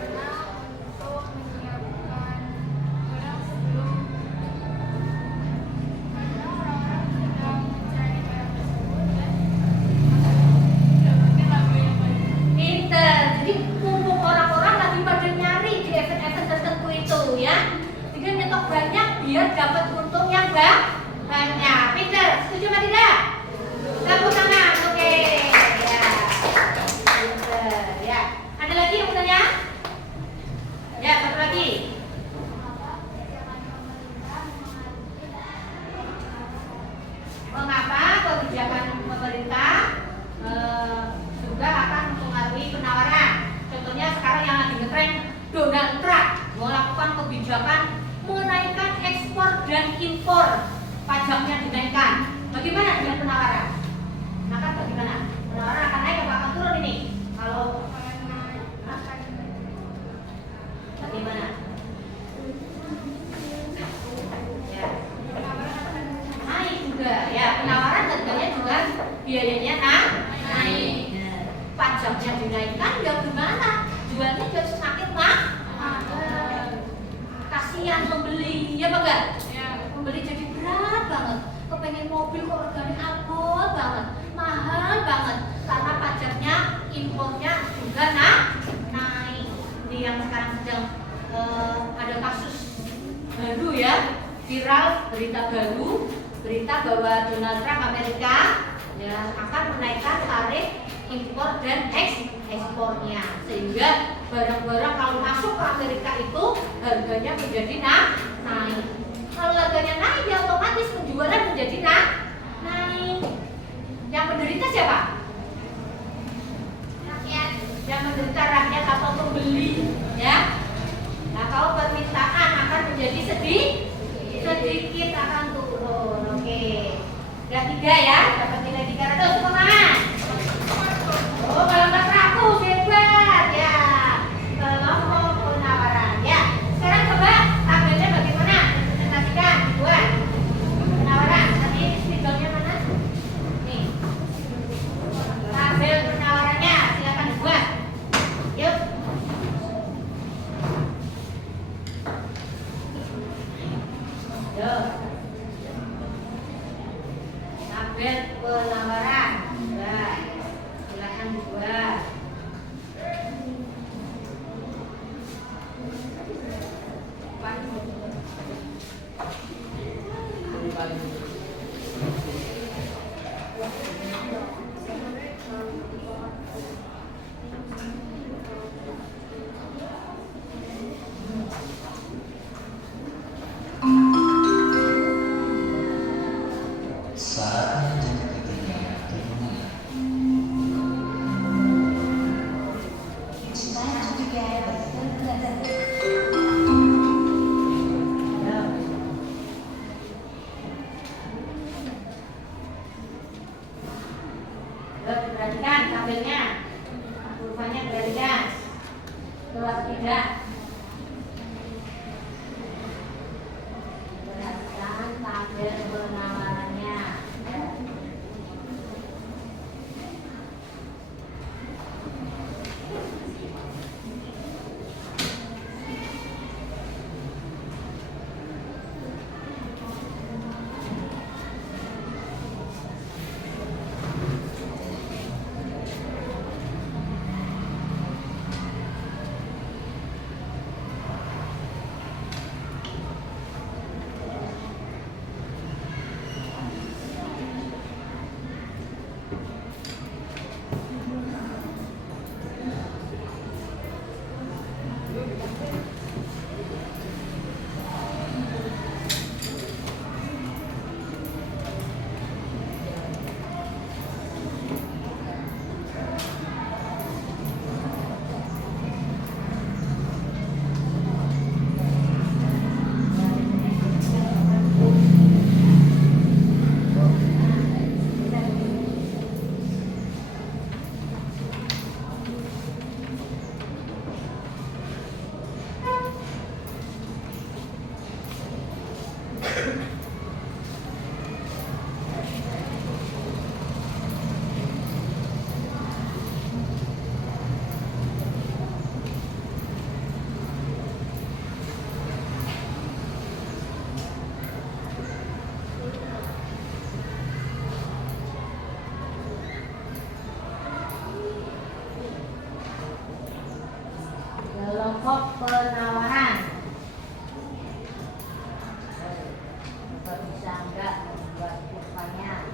Karena untuk menyiapkan barang sebelum karena orang-orang sedang mencari barang tersebut dan mendapatkan harga yang baik. Pinter. Jadi mumpung orang-orang lagi pada nyari di event-event tertentu itu ya. Jadi nyetok banyak biar dapat untung yang banyak. Pinter. Setuju apa tidak? Tepuk tangan. Oke. Ya. Pinter. Ya. Ada lagi yang bertanya? Ya, satu lagi. Mengapa kebijakan pemerintah juga akan mempengaruhi penawaran? Contohnya sekarang yang lagi ngetren Donald Trump melakukan kebijakan menaikkan ekspor dan impor, pajaknya dinaikkan. Bagaimana dengan penawaran? Maka bagaimana? Penawaran akan naik atau akan turun ini? Kalau bagaimana? Ya. Naik juga ya, penawaran harganya juga biayanya naik. Nah, pajaknya dinaikkan ya gimana? Jualnya jadi semakin mahal. Kasihan pembeli, ya Pak enggak? Pembeli jadi berat banget. Kepengen mobil kok harganya abot banget, mahal banget karena pajaknya impornya juga naik. Ini yang sekarang sedang ada kasus baru ya, viral berita baru, berita bahwa Donald Trump Amerika ya akan menaikkan tarif impor dan ekspornya sehingga barang-barang kalau masuk ke Amerika itu harganya menjadi naik. Kalau harganya naik ya otomatis penjualan menjadi naik. Yang menderita siapa? Rakyat. Yang menderita rakyat atau pembeli ya. Nah kalau permintaan akan menjadi sedikit akan turun. Oke. Udah 3 ya, dapat nilai 300 teman. Oh kalau 400 hebat ya. Kelompok penawaran ya. Sekarang coba tabelnya bagaimana? Presentasikan dibuat. Penawaran tadi spidolnya mana? Nih. Tabel penawarannya silakan dibuat. Yuk. Jawab tidak. Perhatikan tabel penawarannya. Ya. Kelompok penawaran. Bapak bisa enggak membuat pertanyaan?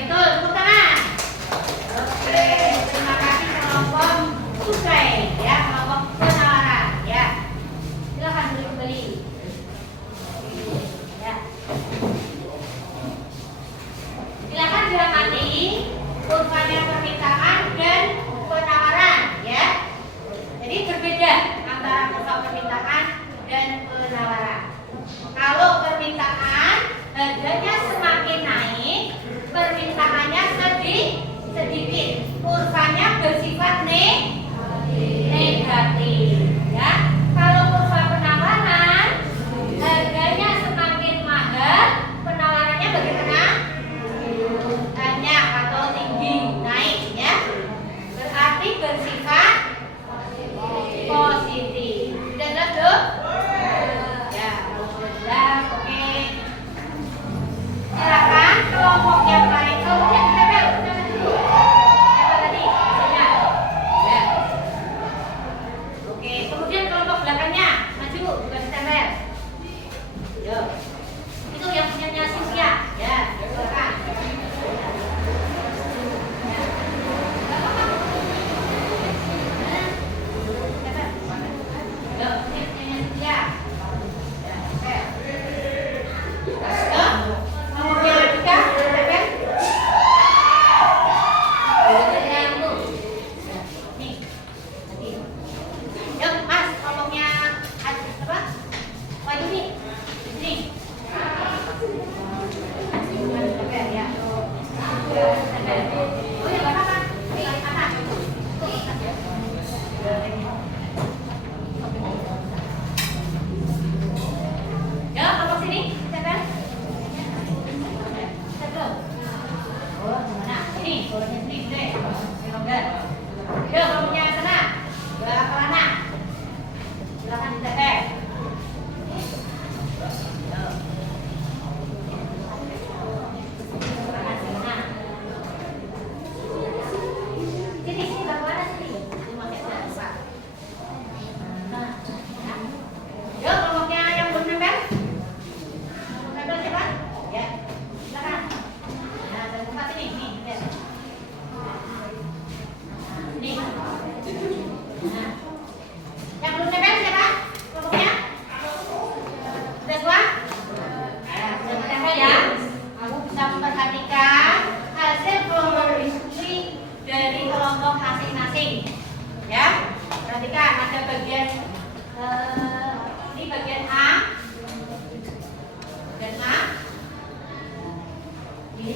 betul. Tepuk tangan. Oke, terima kasih kelompok Usai ya, kelompok penawaran ya. Silakan duduk kembali. Ya. Silakan diamati kurvanya permintaan dan penawaran ya. Jadi berbeda antara kurva permintaan dan penawaran. Kalau permintaan harganya semakin naik, permintaannya sedikit, kurvanya bersifat negatif ya. Kalau kurva penawaran harganya semakin mahal, penawarannya bagaimana? Banyak atau tinggi, naik ya. Berarti bersifat positif. Sudah jelas belum? Ya, sudah. Oke. Silakan kelompok yang lain. Kemudian ditempel dulu. Apa tadi? Hasilnya. Ya. Oke. Kemudian kelompok belakangnya maju, bukan ditempel. Yo. Itu yang punyanya Cynthia. Ya. Silakan.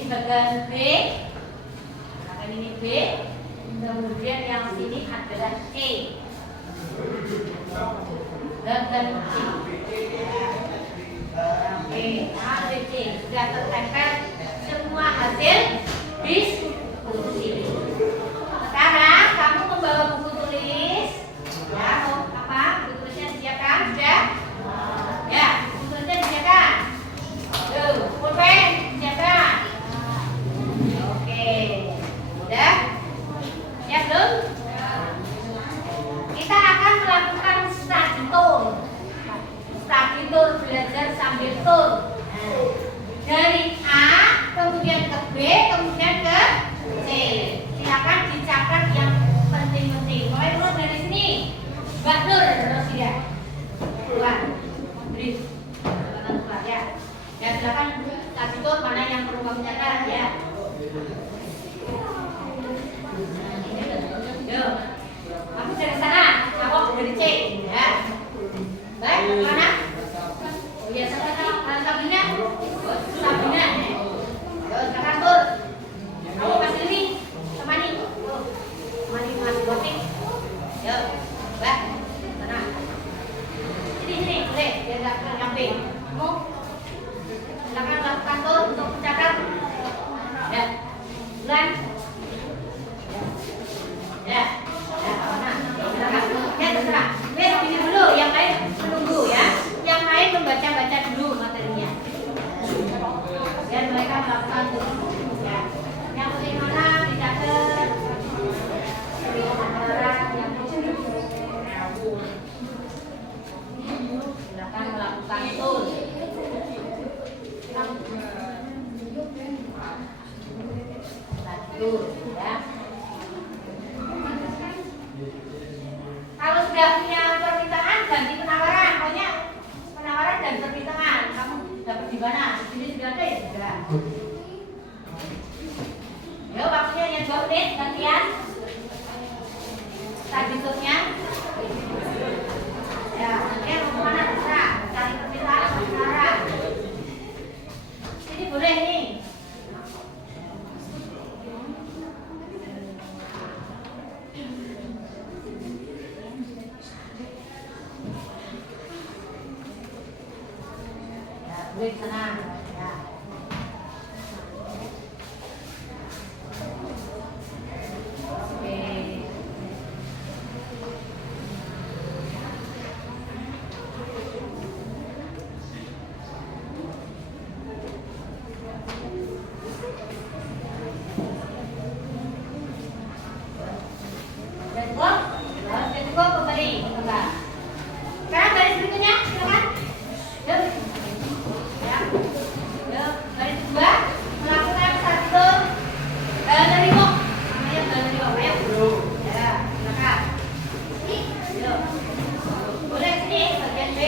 Bagian B, bagian ini B, kemudian yang sini adalah C, dan C. Oke, A, B, C sudah tertempel semua hasil diskusi. Sekarang kamu membawa buku tulis, ya, apa? Buku tulisnya disediakan, sudah? Ya, buku tulisnya disediakan. Tuh, pulpen disediakan. Udah? Siap belum? Kita akan melakukan study tour. Study tour belajar sambil tour. Dari A, kemudian ke B, kemudian ke C. Silakan dicatat yang penting-penting. Mulai dulu dari sini. Mbak Nur, terus ya. Keluar. Brief. Keluar ya. Ya silakan study tour mana yang perlu kamu catat ya. Yo, kamu dari sana, aku dari C, ya. Baik, mana? Oh iya, Sabina. Sabina. Yo, sekarang tur. Kamu masih ini, temani. Temani Mas Botik. Yo, baik, sana. Sini, boleh, biar nggak tercamping. Kamu silakan lakukan tur untuk mencatat. Ya, bulan. Ya, mana? Ya terserah. Ini dulu, yang lain menunggu ya. Yang lain membaca-baca dulu materinya. Dan mereka melakukan ya. Yang penting mana dicatat. Silakan melakukan tool. Tuh, ya. Kalau sudah punya permintaan ganti penawaran, pokoknya penawaran dan permintaan. Kamu dapat di mana? Di sini sudah ada ya sudah. Ya waktunya hanya 2 menit gantian. Selanjutnya, ya gantian mau kemana terserah. Cari permintaan atau penawaran. Ini boleh nih. Boleh ke sana. Ya. Oke. Dan cukup? Sudah cukup kembali. Enggak. Sekarang baris berikutnya, silakan. Yuk. Ya. Yuk, baris kedua melakukan satu nerimo. Namanya nerimo. Ayo. Ya, silakan. Yuk. Boleh sini bagian B.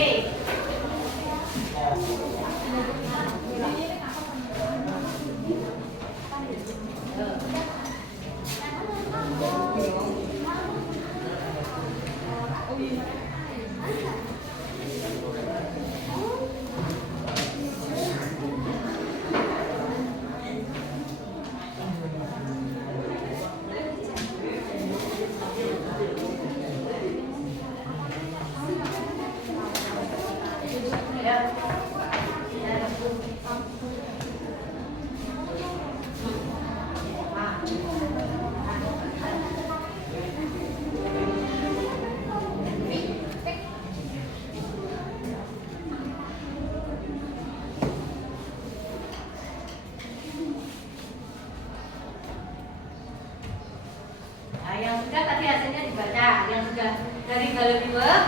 Nah, yang sudah tadi hasilnya dibaca, yang sudah dari galeri web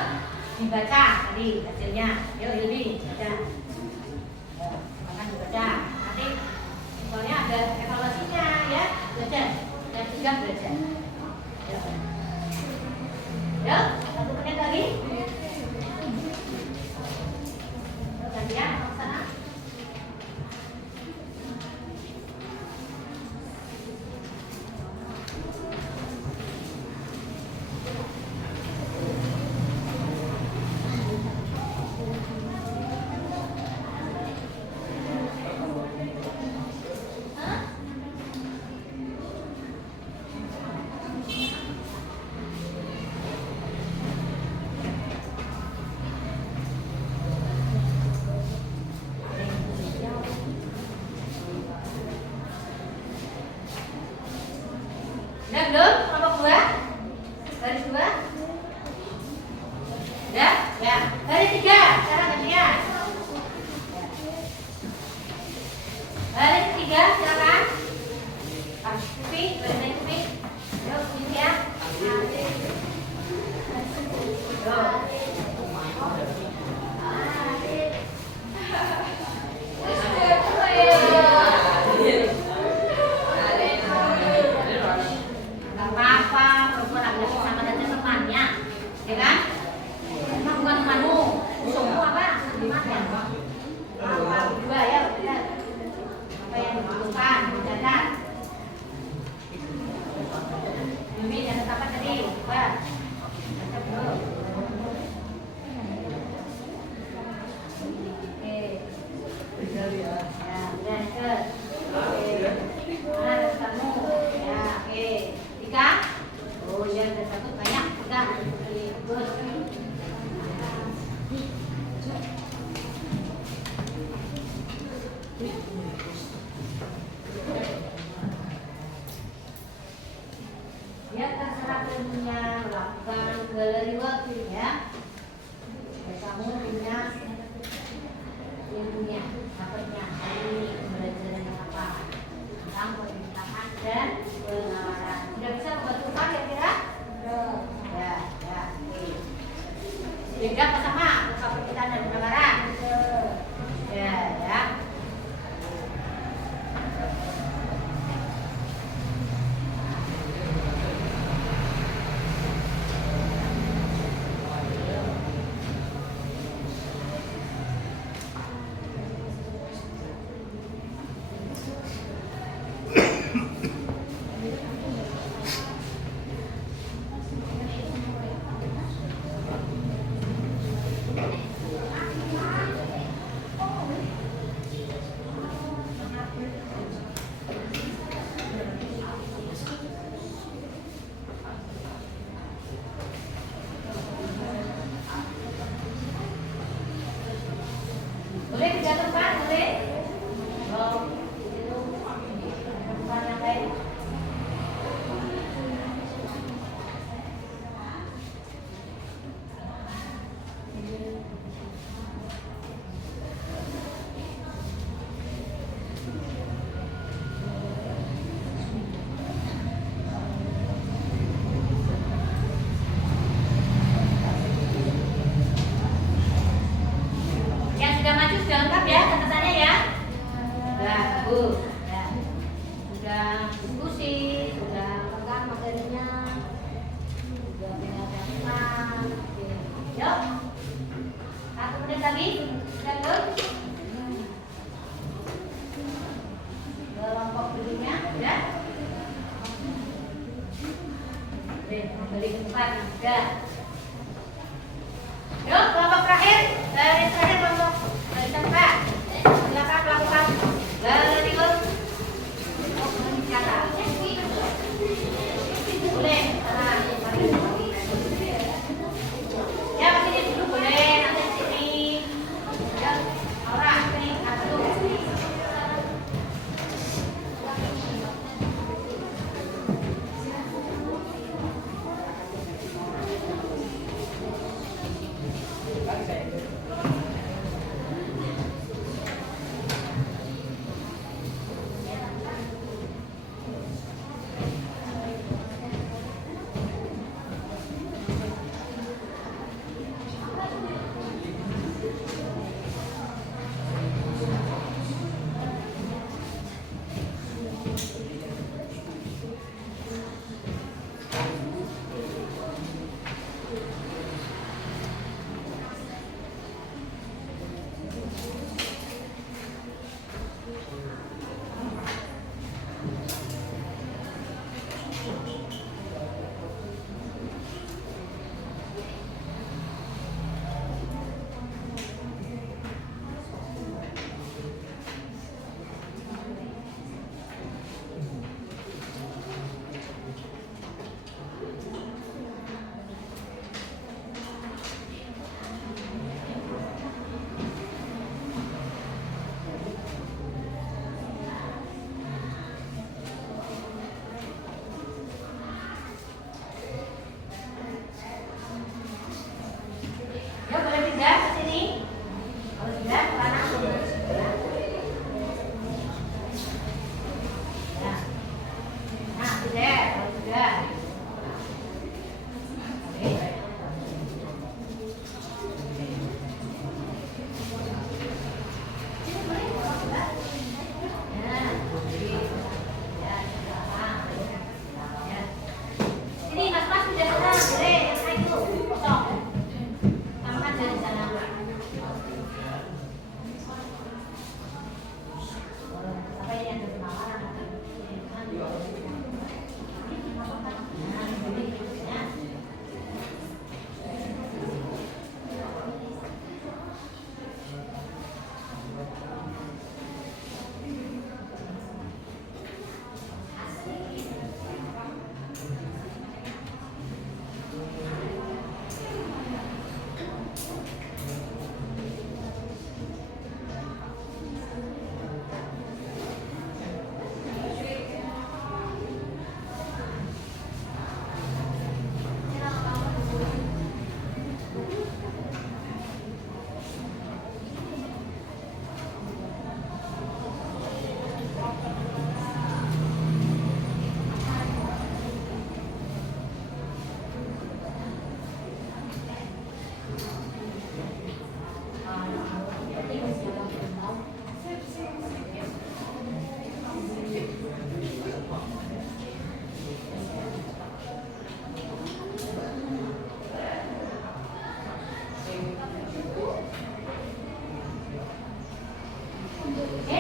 dibaca tadi hasilnya. Yuk ini baca. Akan dibaca. Nanti soalnya ada evaluasinya ya. Belajar. Yang sudah belajar. Yuk, 1 menit lagi. Yuk, gantian ke sana. Udah belum? Kelompok 2? Baris 2? Udah? Ya. Baris 3, sekarang gantian. Baris 3, silakan. Kupi, baris kupi. Yuk, sini ya. Gak apa-apa, perempuan laki-laki sama saja temannya, ya kan? Emang bukan temanmu, musuhmu apa? Gimana? Apa? Dua ya, benar. Apa yang dibutuhkan, dicatat. Ini yang apa tadi? Buat. Catat dulu. Oke. Ya, udah ke. Oke. Mana ada kamu? Ya, oke. 3. Oh iya, ada 1 banyak. 3. Bagus. Ya, terserah ilmunya, lakukan galeri waktu ya. Kamu punya ilmunya, dapatnya hari ini pembelajaran apa tentang permintaan dan penawaran. Sudah bisa membantu kira-kira? Ya, ya. Beda apa sama permintaan dan penawaran? Ya, ya. Membeli keempat sudah. Yuk, kelompok terakhir. Dari terakhir kelompok dari keempat. Silakan lakukan. Dari ikut. Oh, bicara. Boleh. Ya, kesini dulu boleh. Nanti sini. Ya, Aura, sini. Satu. Ya, boleh pindah ke sini. Kalau tidak, ke kanan. Ya. Nah, sudah. Kalau sudah. Oke. Ya, ya, ya. Sini, mas-mas sudah sana. Boleh, yang sana itu kosong. Kamu kan dari sana. Apa ini ada penawaran?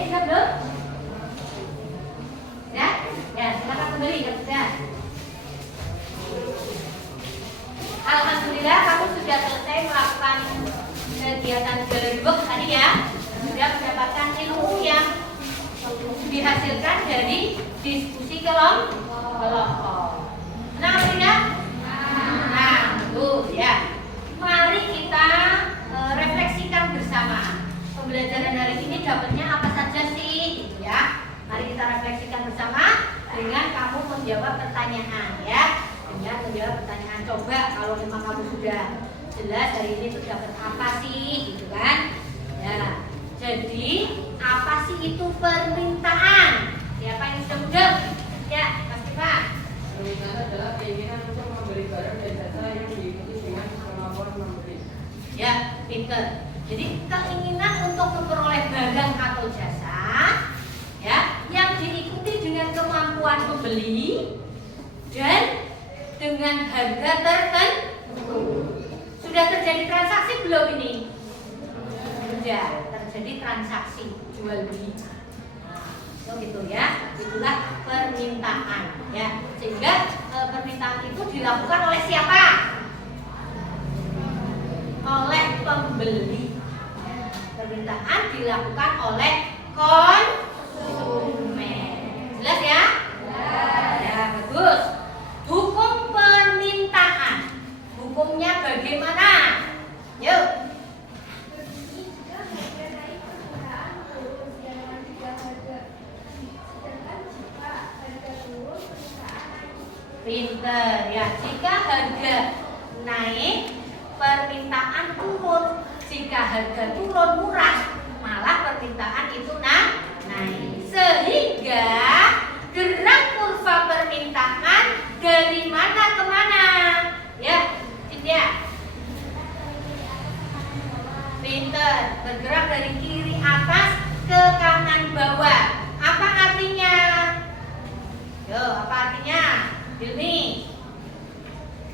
Sudah belum? Ya? Ya, silakan kembali kalau sudah. Alhamdulillah kamu sudah selesai melakukan kegiatan gallery box tadi ya. Sudah mendapatkan ilmu yang dihasilkan dari diskusi kelompok. Nah, tidak? Nah, tuh ya. Mari kita refleksikan bersama. Pembelajaran hari ini dapatnya apa saja sih, gitu ya. Mari kita refleksikan bersama dengan kamu menjawab pertanyaan ya. Dengan menjawab pertanyaan. Coba kalau memang kamu sudah jelas hari ini tuh dapat apa sih, gitu kan? Ya. Jadi apa sih itu permintaan? Siapa yang sudah mudeng? Ya, Mas Ivan. Permintaan adalah keinginan untuk membeli barang dan jasa yang diikuti dengan kemampuan membeli. Ya, pinter. Jadi keinginan untuk memperoleh barang atau jasa ya yang diikuti dengan kemampuan membeli dan dengan harga tertentu. Sudah terjadi transaksi belum ini? Sudah terjadi transaksi jual beli. Nah, itu gitu ya. Itulah permintaan ya. Sehingga permintaan itu dilakukan oleh siapa? Oleh pembeli. Permintaan dilakukan oleh konsumen. Jelas ya? Ya, bagus. Hukum permintaan. Hukumnya bagaimana? Yuk. Jika harga naik permintaan turun jangan tiga harga. Sedangkan jika harga turun permintaan naik. Pinter ya. Jika harga naik, permintaan turun. Jika harga turun murah, malah permintaan itu naik. Sehingga gerak kurva permintaan dari mana ke mana? Ya, Cynthia. Pinter, bergerak dari kiri atas ke kanan bawah. Apa artinya? Yo, apa artinya? Hilmi.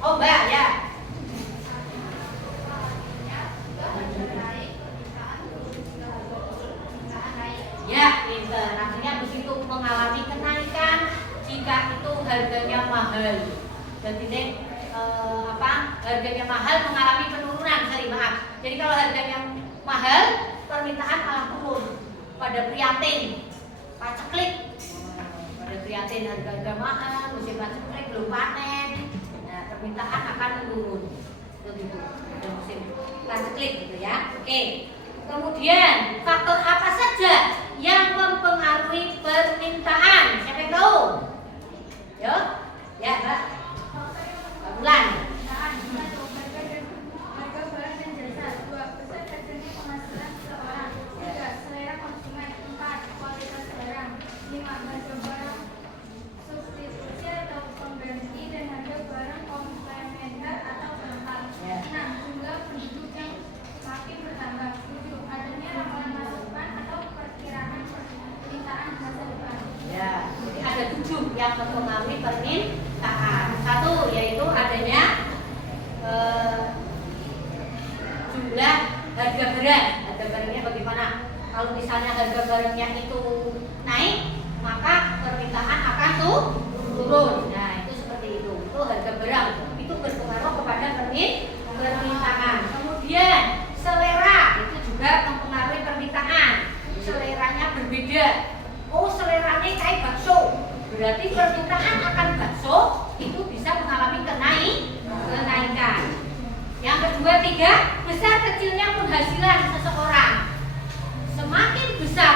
Oh, Mbak ya. Ya, pinter. Artinya begitu mengalami kenaikan jika itu harganya mahal. Dan tidak harganya mahal mengalami penurunan. Maaf. Jadi kalau harganya mahal, permintaan malah turun. Pada prihatin, paceklik. Pada prihatin harga mahal, musim paceklik belum panen. Nah, permintaan akan menurun. Begitu. Pada musim paceklik gitu ya. Oke. Kemudian faktor apa saja yang mempengaruhi permintaan? Siapa yang tahu? Yo, ya Mbak. Bulan. Harga barang dan jasa. 2. Besar terjadi penghasilan seseorang. 3. Selera konsumen. 4. Kualitas barang. 5. Harga barang substitusi atau pengganti dan harga barang komplementer atau pelengkap. 6. Jumlah penduduk yang semakin bertambah. 7. Adanya ramalan masa depan atau perkiraan permintaan masa depan. Ya, jadi ada 7 yang mempengaruhi permintaan. 1 yaitu adanya jumlah harga barang. Harga barangnya bagaimana? Kalau misalnya harga barangnya itu naik, maka permintaan akan turun. Nah, itu seperti itu. Itu harga barang. Itu berpengaruh kepada permintaan. Kemudian selera itu juga mempengaruhi permintaan. Seleranya berbeda. Oh, seleranya kayak bakso. Berarti permintaan akan bakso itu bisa mengalami kenaikan. Yang kedua, 3, besar kecilnya penghasilan seseorang. Semakin besar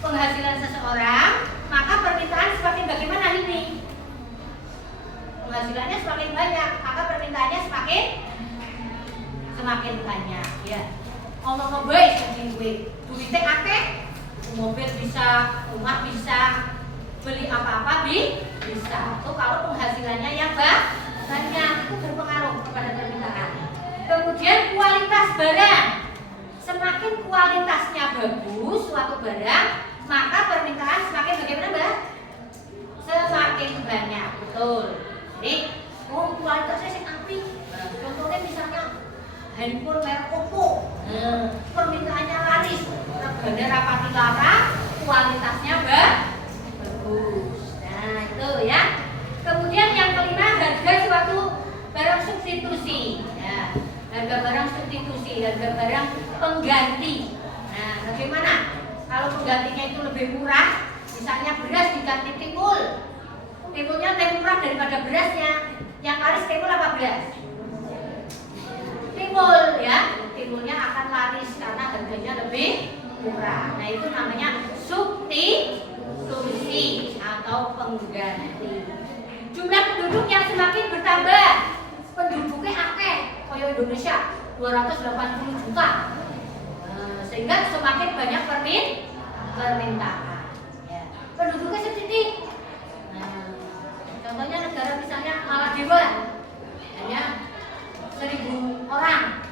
penghasilan seseorang, maka permintaan semakin bagaimana ini? Penghasilannya semakin banyak, maka permintaannya semakin banyak. Ya. Ono bae sing duitnya akeh, mobil bisa, rumah bisa, beli apa-apa bisa. Itu kalau penghasilannya yang banyak, itu berpengaruh kepada permintaan. Kemudian kualitas barang. Semakin kualitasnya bagus suatu barang, maka permintaan semakin bagaimana, Mbak? Semakin banyak, betul. Jadi, kualitasnya sing apik. Contohnya misalnya handphone merek Oppo. Permintaannya laris, regane rapati larang, kualitasnya bagus. Nah, itu ya. Kemudian yang kelima, harga suatu barang substitusi. Ya, harga barang substitusi, harga barang pengganti. Nah, bagaimana? Kalau penggantinya itu lebih murah, misalnya beras diganti timbul. Timbulnya lebih murah daripada berasnya. Yang laris timbul apa beras? Timbul ya. Timbulnya akan laris karena harganya lebih murah. Nah, itu namanya substitusi atau pengganti. Jumlah penduduk yang semakin bertambah, penduduknya akeh, kayak Indonesia 280 juta, sehingga semakin banyak permintaan. Ya. Penduduknya sedikit. Contohnya negara misalnya Maldives, hanya 1.000 orang,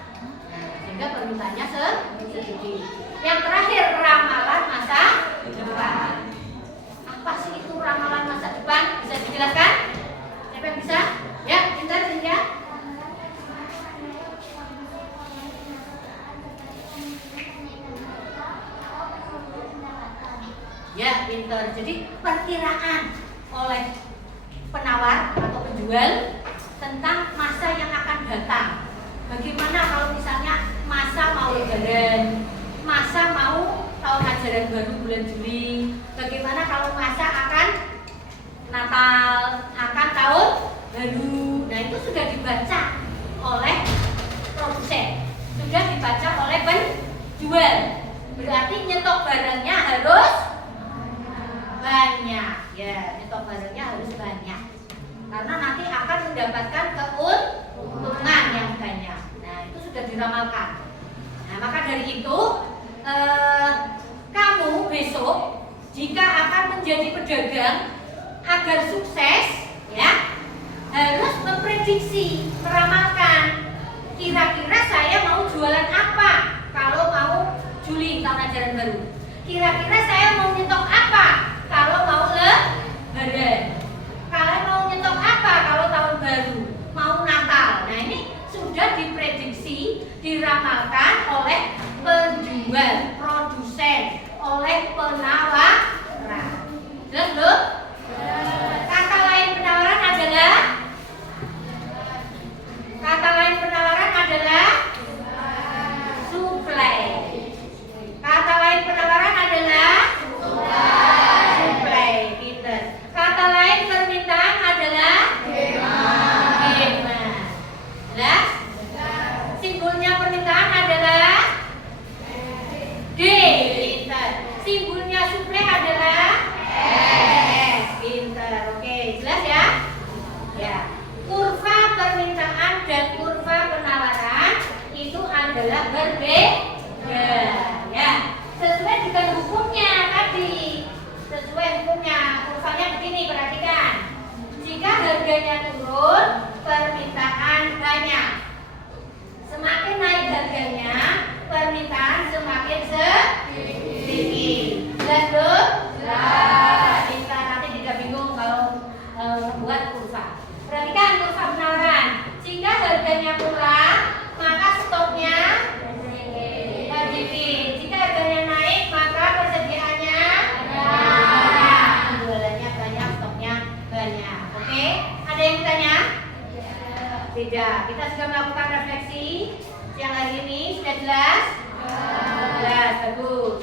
sehingga permintaannya sedikit. Yang terakhir, ramalan masa depan. Apa sih itu ramalan masa depan? Bisa dijelaskan? Siapa yang bisa? Ya, pintar ya. Ya, pintar. Jadi perkiraan oleh penawar atau penjual tentang masa yang akan datang. Bagaimana kalau misalnya masa mau lebaran, masa mau tahun ajaran baru bulan Juli, bagaimana kalau masa akan Natal, akan tahun baru. Nah itu sudah dibaca oleh produsen, sudah dibaca oleh penjual. Berarti nyetok barangnya harus banyak, ya nyetok barangnya harus banyak. Karena nanti akan mendapatkan keuntungan yang banyak. Nah itu sudah diramalkan. Nah maka dari itu kamu besok jika akan menjadi pedagang agar sukses, ya harus memprediksi, meramalkan. Kira-kira saya mau jualan apa kalau mau Juli tahun ajaran baru? Kira-kira saya mau nyetok apa kalau mau lebaran? Kalian mau nyetok apa kalau tahun baru? Mau Natal? Nah ini sudah diprediksi, diramalkan oleh penjual, produsen, oleh penawaran. Jelas belum? Kata lain penawaran adalah supply. Kata lain penawaran adalah supply. Pinter. Kata lain permintaan adalah demand. Jelas? Simbolnya permintaan adalah D. Pinter. Simbolnya supply adalah S. Pinter. Oke, jelas ya? Ya. Kurva permintaan dan kurva penawaran itu adalah berbeda, ya. Sesuai dengan hukumnya tadi. Sesuai hukumnya. Kurvanya begini, perhatikan. Jika harganya turun, permintaan banyak. Semakin naik harganya, permintaan semakin sedikit. Jelas belum? Jelas. Kita nanti tidak bingung kalau membuat kurva. Perhatikan kurva penawaran. Jika harganya kurang, maka stoknya sedikit. Jika harganya naik, maka persediaannya banyak. Jualannya banyak, stoknya banyak. Oke? Ada yang bertanya? Tidak. Kita sudah melakukan refleksi siang hari ini. Sudah jelas? Jelas. Bagus.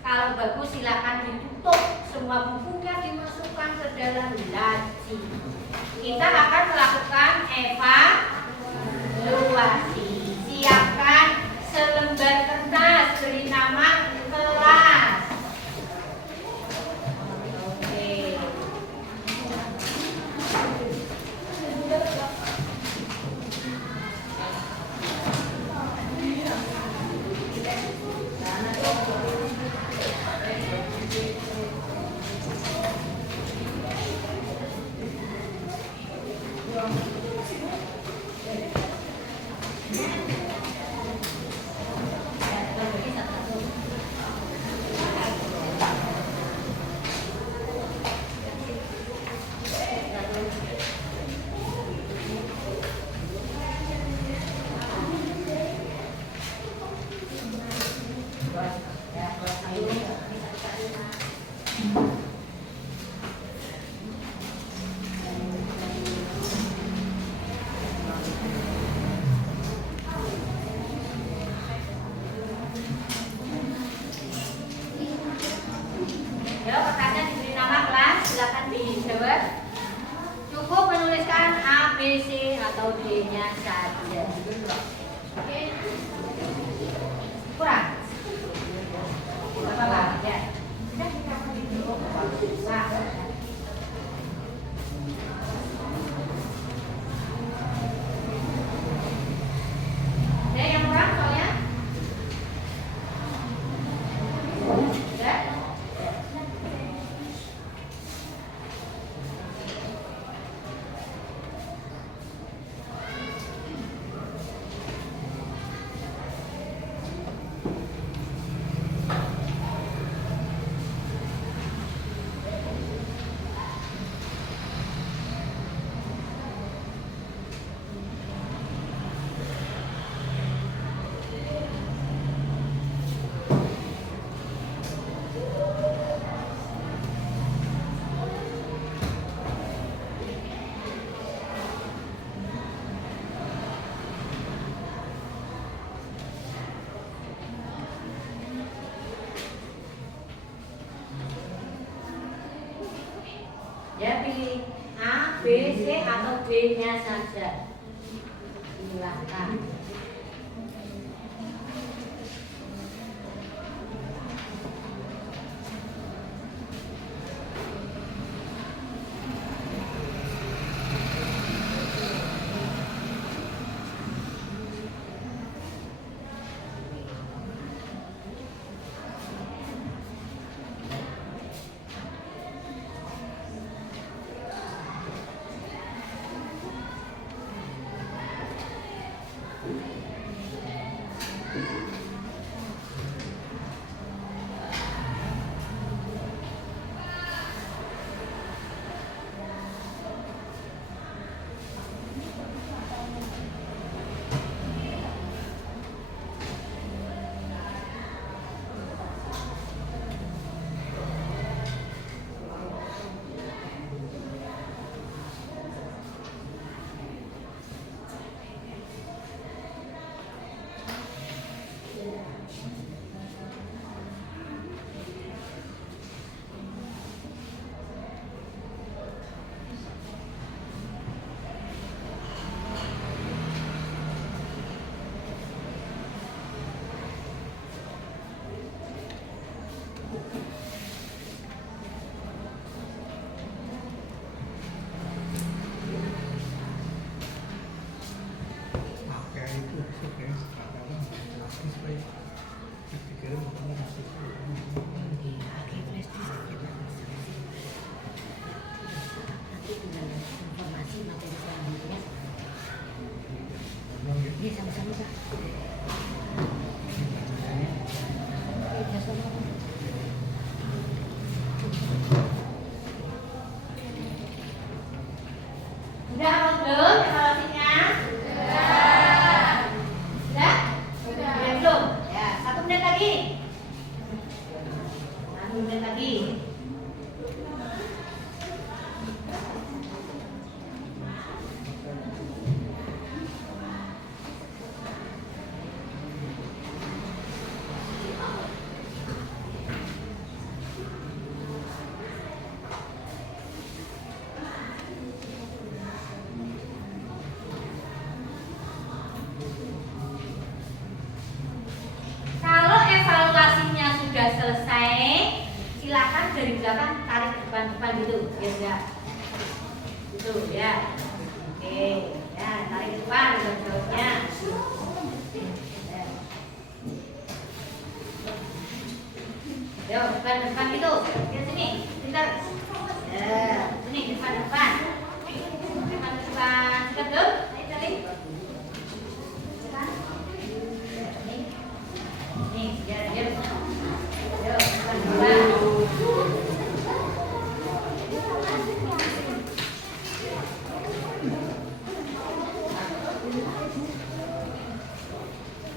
Kalau bagus silakan ditutup. Semua bukunya dimasukkan ke dalam laci. Kita akan melakukan evaluasi. Siapkan selembar kertas, beri nama kelas. Oke. Ya, kertasnya diberi nama kelas, silakan dijawab. Cukup menuliskan A, B, C atau D-nya saja. Oke. Kurang? Tidak apa-apa, ya. Sudah kita pergi dulu. Nah. Ada yang kurang soalnya? Sudah? atau D-nya saja. Silakan. Iya, sama-sama, Pak. Udah apa belum evaluasinya? Sudah? Sudah belum? Ya, 1 menit lagi. 1 menit lagi. Kalau evaluasinya sudah selesai, silakan dari belakang tarik ke depan gitu, ya enggak? Gitu ya. Oke, ya tarik ke depan jauh-jauhnya. Yo, depan gitu. Ke sini, pintar. Ya, sini depan. Depan. Sudah belum? Ayo tarik. Nih, ya. Yo, depan.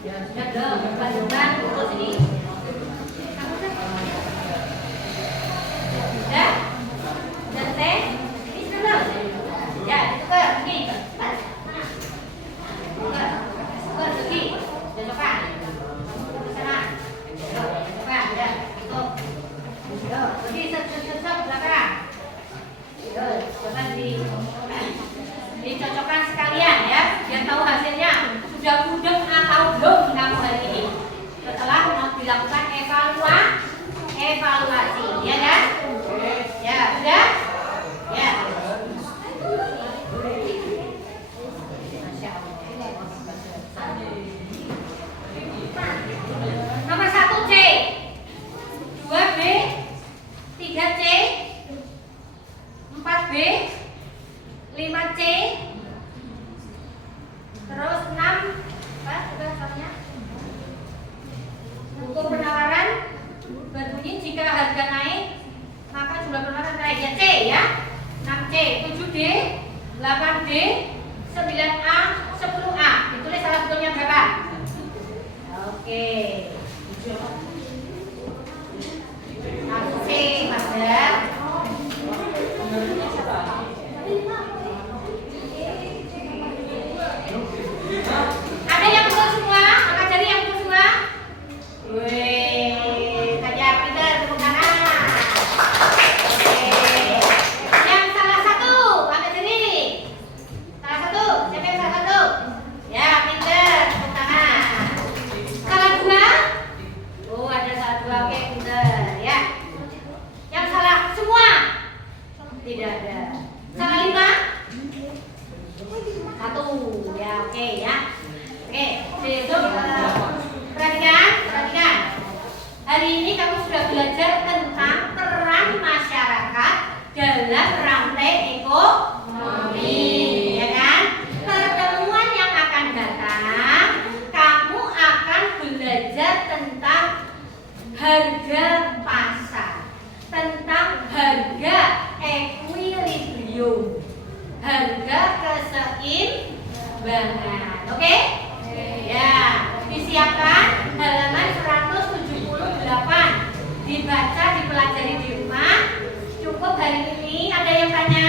Ya, sudah belum? Depan, urus sini. Sudah? Sudah selesai? Ini sudah belum? Ya, ditukar. Ini, cepat. Tukar, lagi. Sudah coba. Ke sana. Yo, coba, udah. Tutup. Yo, pergi set belakang. Yo, coba dicocokkan sekalian ya, biar tahu hasilnya sudah mudeng atau belum kamu hari ini. Setelah mau dilakukan evaluasi, ya kan? Ya, sudah? Ya. Masya Allah. Nomor 1 C, 2 B, 3 C, 4 B, 5 C, terus 6 apa sudah soalnya buku penawaran berbunyi jika harga naik maka jumlah penawaran naik, ya C ya, 6 C, 7 D, 8 D, 9 A, 10 A. Ditulis salah satunya berapa? Oke, C Mas ya. Ada yang betul semua? Angkat jari yang betul semua? Wih, saja pintar, tepuk tangan. Oke. Yang salah satu, angkat jari. Oke ya. Oke, itu perhatikan. Hari ini kamu sudah belajar tentang peran masyarakat dalam rantai ekonomi, ya kan? Pertemuan yang akan datang, kamu akan belajar tentang harga pasar, tentang harga equilibrium, harga keseimbangan. Oke? Ya, disiapkan halaman 178. Dibaca, dipelajari di rumah. Cukup hari ini. Ada yang tanya?